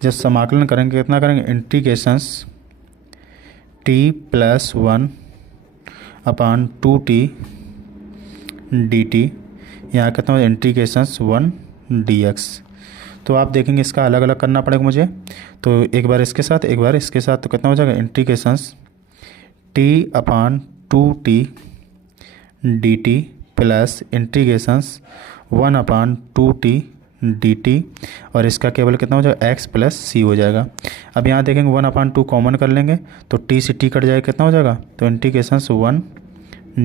जब समाकलन करेंगे कितना करेंगे, इंटीग्रेशंस t प्लस 1 अपान 2t dt, यहाँ कितना हो इंटीग्रेशंस 1 dx। तो आप देखेंगे इसका अलग अलग करना पड़ेगा मुझे, तो एक बार इसके साथ एक बार इसके साथ, तो कितना हो जाएगा इंटीग्रेशंस t अपान 2t dt प्लस इंटीग्रेशंस 1 अपान 2t dt और इसका केवल कितना हो जाएगा x प्लस c हो जाएगा। अब यहाँ देखेंगे 1 अपान 2 कॉमन कर लेंगे तो t से t कट जाएगा, कितना हो जाएगा तो इंटीग्रेशंस 1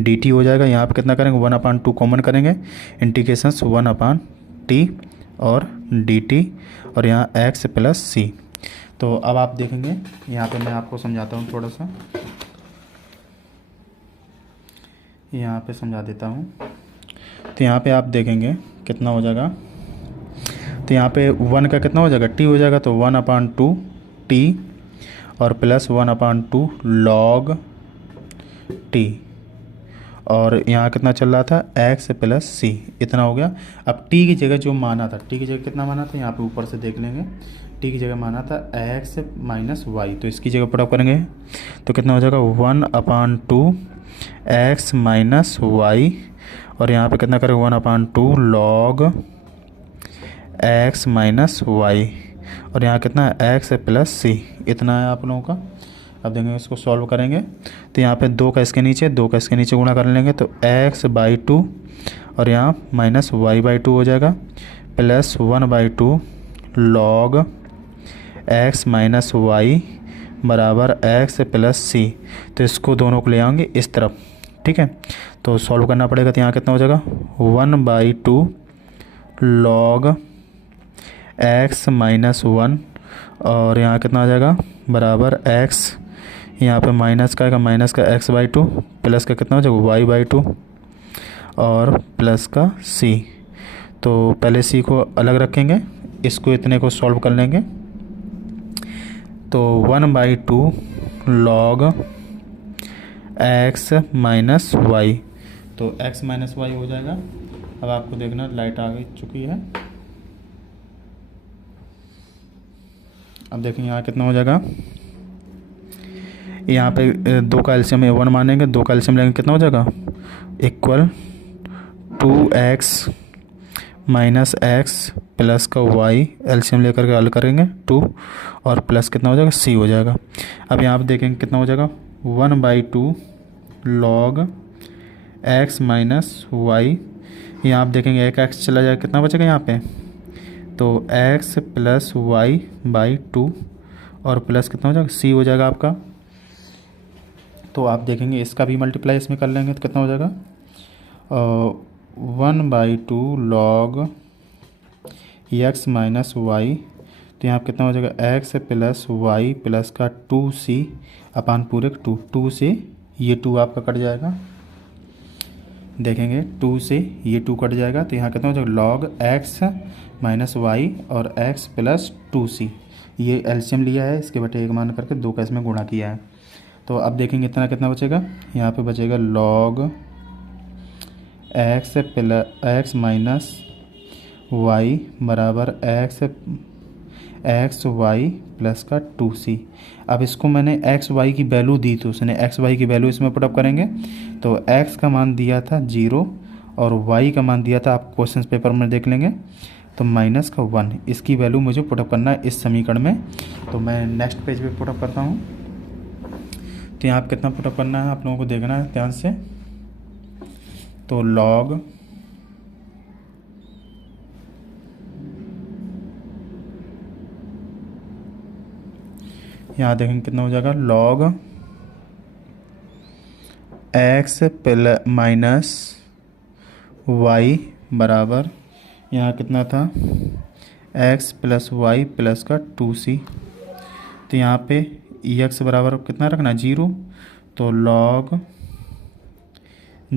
dt हो जाएगा। यहाँ पे कितना करेंगे 1 अपान 2 कॉमन करेंगे, इंटीग्रेशंस 1 अपान t और dt और यहाँ x प्लस c। तो अब आप देखेंगे यहाँ पे मैं आपको समझाता हूँ, थोड़ा सा यहाँ पे समझा देता हूँ। तो यहाँ पे आप देखेंगे कितना हो जाएगा, तो यहाँ पे 1 का कितना हो जाएगा t हो जाएगा, तो 1 अपान 2 t और प्लस 1 अपान 2 log t और यहाँ कितना चल रहा था x प्लस c, इतना हो गया। अब t की जगह जो माना था, t की जगह कितना माना था यहाँ पे ऊपर से देख लेंगे, t की जगह माना था x माइनस वाई, तो इसकी जगह पुट अप करेंगे तो कितना हो जाएगा 1 अपान 2 x माइनस वाई और यहाँ पे कितना करेंगे 1 अपान 2 log x माइनस वाई और यहाँ कितना है x प्लस c, इतना है आप लोगों का। अब देखेंगे इसको सॉल्व करेंगे तो यहाँ पे 2 का इसके नीचे गुणा कर लेंगे तो x बाई 2 और यहाँ माइनस वाई बाई 2 हो जाएगा plus 1 by 2 log x minus y बराबर x प्लस c। तो इसको दोनों को ले आएंगे इस तरफ, ठीक है। तो सॉल्व करना पड़ेगा तो यहाँ कितना हो जाएगा 1 बाई 2 log x माइनस 1 और यहाँ कितना आ जाएगा बराबर x, यहाँ पे माइनस का आएगा माइनस का x बाई 2 प्लस का कितना हो जाएगा y बाई 2 और प्लस का c। तो पहले c को अलग रखेंगे, इसको इतने को सॉल्व कर लेंगे तो 1 by 2 log x minus y, तो x माइनस वाई हो जाएगा। अब आपको देखना लाइट आ गई चुकी है। अब देखेंगे यहाँ कितना हो जाएगा, यहाँ पे 2 का एलसीएम 1 मानेंगे, 2 का एलसीएम लेंगे कितना हो जाएगा equal 2x minus x plus का y, एलसीएम लेकर के हल करेंगे 2 और प्लस कितना हो जाएगा c हो जाएगा। अब यहाँ पे देखेंगे कितना हो जाएगा 1 by 2 log x minus y, यहाँ आप देखेंगे एक x चला जाएगा, कितना बचेगा यहाँ पे तो x प्लस वाई बाई 2 और प्लस कितना हो जाएगा c हो जाएगा आपका। तो आप देखेंगे इसका भी मल्टीप्लाई इसमें कर लेंगे तो कितना हो जाएगा 1 by 2 log x minus y, तो यहाँ कितना हो जाएगा x प्लस वाई प्लस का 2c अपान पूरे 2 से ये 2 आपका कट जाएगा, देखेंगे 2 से ये 2 कट जाएगा तो यहाँ कितना हो जाएगा log x माइनस वाई और x प्लस 2c, ये एलसीएम लिया है, इसके बटे 1 मान करके 2 का इसमें गुणा किया है। तो अब देखेंगे इतना कितना बचेगा, यहाँ पे बचेगा log x plus x minus y बराबर एक्स वाई प्लस का 2c। अब इसको मैंने एक्स वाई की वैल्यू दी तो उसने एक्स वाई की वैल्यू इसमें पुटअप करेंगे। तो एक्स का मान दिया था 0 और वाई का मान दिया था, आप क्वेश्चन पेपर में देख लेंगे, तो -1। इसकी वैल्यू मुझे पुटअप करना है इस समीकरण में। तो मैं नेक्स्ट पेज पे पुटअप करता हूँ। तो यहाँ पर कितना पुटअप करना है आप लोगों को देखना है ध्यान से। तो लॉग यहाँ देखेंगे कितना हो जाएगा, log x plus minus y बराबर, यहाँ कितना था, एक्स प्लस वाई प्लस का 2c। तो यहाँ पे एक्स बराबर कितना रखना है, 0। तो लॉग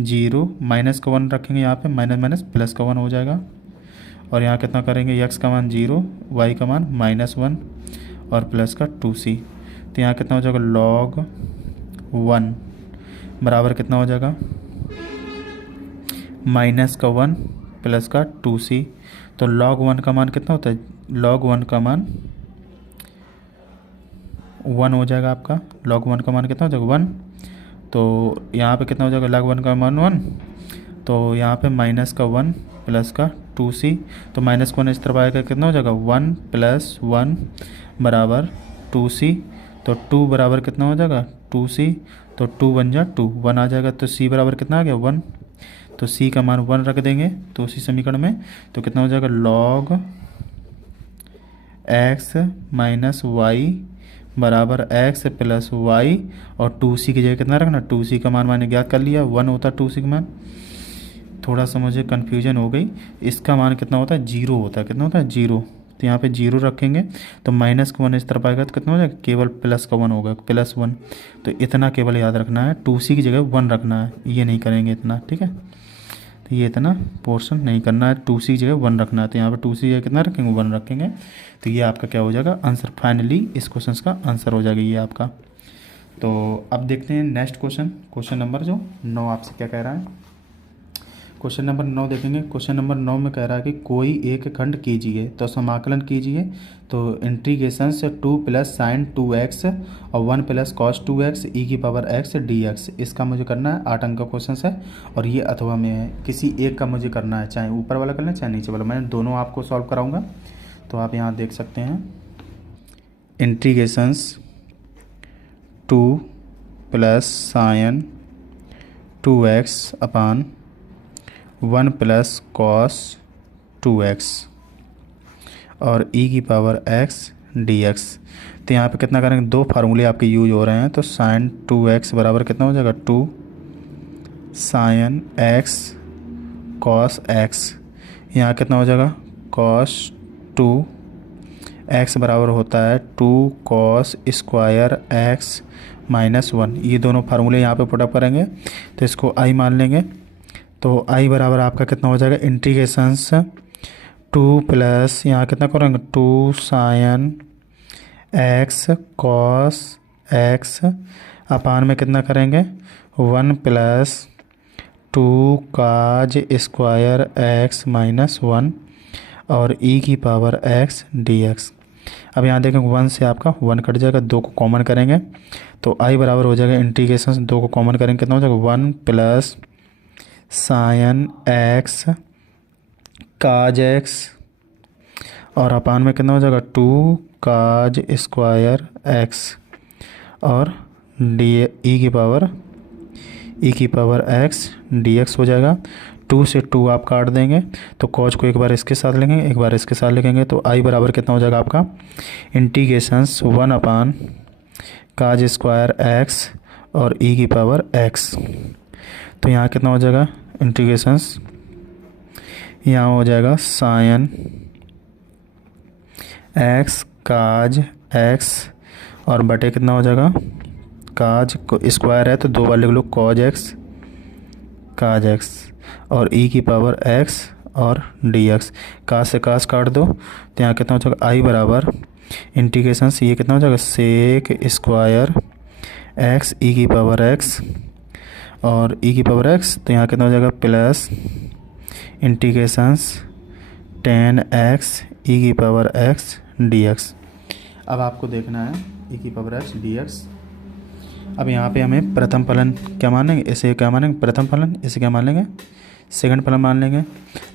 0 माइनस का 1 रखेंगे, यहाँ पे माइनस माइनस प्लस का 1 हो जाएगा। और यहाँ कितना करेंगे, एक्स का मान 0, वाई का मान -1 और प्लस का 2c। तो यहाँ कितना हो जाएगा, लॉग 1 बराबर कितना हो जाएगा, माइनस का 1 प्लस का 2c। तो लॉग 1 का मान कितना होता है, लॉग 1 का मान 1 हो जाएगा आपका। लॉग 1 का मान कितना हो जाएगा, 1। तो यहाँ पे कितना हो जाएगा, लॉग 1 का मान 1। तो यहाँ पे माइनस का 1 प्लस का 2c। तो माइनस को 1 इस तरफ आएगा, कितना हो जाएगा, 1 + 1 बराबर 2c। तो 2 बराबर कितना हो जाएगा, 2c। तो 2 बन जा 2, 1 आ जाएगा। तो c बराबर कितना आ गया, 1। तो c का मान 1 रख देंगे तो उसी समीकरण में। तो कितना हो जाएगा, लॉग x माइनस वाई बराबर x प्लस वाई और 2c की जगह कितना रखना, 2c का मान मैंने ज्ञात कर लिया, 1 होता है 2c का मान। थोड़ा सा मुझे कन्फ्यूजन हो गई, इसका मान कितना होता है, 0 होता है। कितना होता है, 0। तो यहाँ पे 0 रखेंगे तो माइनस का 1 इस तरफ आएगा तो कितना हो जाएगा, केवल प्लस का 1 होगा, +1। तो इतना केवल याद रखना है, 2c की जगह 1 रखना है, ये नहीं करेंगे इतना, ठीक है। तो ये इतना पोर्शन नहीं करना है, 2c की जगह 1 रखना है। तो यहाँ पे 2c की जगह कितना रखेंगे, 1 रखेंगे। तो ये आपका क्या हो जाएगा, आंसर। फाइनली इस क्वेश्चन का आंसर हो जाएगा ये आपका। तो अब देखते हैं नेक्स्ट क्वेश्चन नंबर जो 9 आपसे क्या कह रहा है। क्वेश्चन नंबर 9 देखेंगे। क्वेश्चन नंबर 9 में कह रहा है कि कोई एक खंड कीजिए, तो समाकलन कीजिए। तो इंटीग्रेशन से 2 + sin 2x और 1 + cos 2x e⁻x dx, इसका मुझे करना है। 8 अंक का क्वेश्चन है और ये अथवा में है, किसी एक का मुझे करना है, चाहे ऊपर वाला कर लें चाहे नीचे वाला। मैं दोनों आपको सॉल्व कराऊंगा। तो आप यहाँ देख सकते हैं, इंटीग्रेशंस 2 + sin 2x अपान 1 + cos 2x और e⁻x dx। तो यहाँ पे कितना करेंगे, दो फार्मूले आपके यूज हो रहे हैं। तो sin 2x बराबर कितना हो जाएगा, 2 sin x cos x। यहाँ कितना हो जाएगा, cos 2x बराबर होता है 2 cos स्क्वायर x -1। ये दोनों फार्मूले यहाँ पे पुटअप करेंगे तो इसको i मान लेंगे। तो i बराबर आपका कितना हो जाएगा, इंटीग्रेशंस 2 + यहाँ कितना करेंगे, 2 sin x cos x अपान में कितना करेंगे, 1 + 2 cos स्क्वायर x -1 और e⁻x dx। अब यहाँ देखेंगे 1 से आपका 1 कट जाएगा, 2 को कॉमन करेंगे तो i बराबर हो जाएगा, इंटीग्रेशन 2 को कॉमन करेंगे कितना हो जाएगा, 1 + sin x cos x और अपान में कितना हो जाएगा, 2 cos स्क्वायर x और e⁻x dx हो जाएगा। 2 से 2 आप काट देंगे तो cos को एक बार इसके साथ लेंगे, एक बार इसके साथ लिखेंगे। तो i बराबर कितना हो जाएगा आपका, इंटीग्रेशंस 1 अपान cos स्क्वायर x और e⁻x। तो यहाँ कितना हो जाएगा, इंटीग्रेशंस यहाँ हो जाएगा sin x cos x और बटे कितना हो जाएगा, cos स्क्वायर है तो 2 बार लिख लो, cos x और e⁻x और dx। cos से cos काट दो तो यहाँ कितना हो जाएगा, i बराबर इंटीग्रेशंस ये कितना हो जाएगा, sec स्क्वायर x e⁻x और e⁻x। तो यहाँ कितना हो जाएगा, plus integrations 10x e⁻x D x. अब आपको देखना है ई की पावर एक्स डी एक्स। अब यहाँ पे हमें प्रथम फलन क्या मानेंगे, इसे क्या मानेंगे प्रथम फलन, इसे क्या मान लेंगे सेकंड फलन मान लेंगे।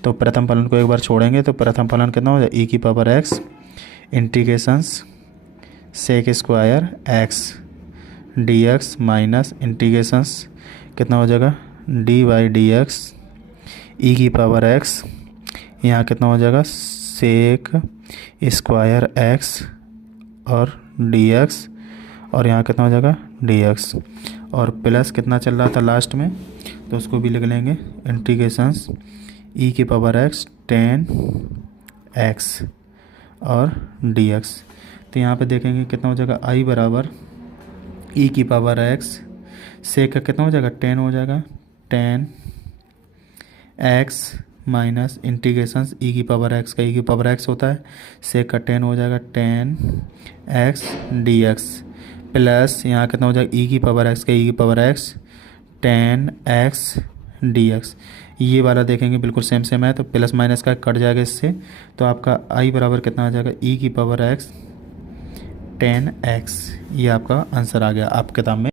तो प्रथम फलन को एक बार छोड़ेंगे तो प्रथम फलन कितना हो जाए ई की power x integrations sec square x d x minus integrations कितना हो जाएगा d by d x e की पावर एक्स, यहाँ कितना हो जाएगा सेक स्क्वायर एक्स और डी एक्स, और यहाँ कितना हो जाएगा डी एक्स, और प्लस कितना चल रहा था लास्ट में तो उसको भी लिख लेंगे इंटीग्रेशंस ई की पावर एक्स टेन एक्स और डी एक्स। तो यहाँ पे देखेंगे कितना हो जाएगा आई बराबर ई की पावर एक्स सेक का कितना हो जाएगा 10 हो जाएगा 10 एक्स माइनस इंटीग्रेशंस ई की पावर एक्स का ई की पावर एक्स होता है सेक का 10 हो जाएगा 10 एक्स डी एक्स प्लस यहाँ कितना हो जाएगा ई की पावर एक्स का ई की power x 10 x d x. ये वाला देखेंगे बिल्कुल सेम सेम है तो प्लस माइनस का कट जाएगा इससे, तो आपका आई बराबर कितना आ जाएगा ई की पावर एक्स 10 एक्स। ये आपका आंसर आ गया आप किताब में।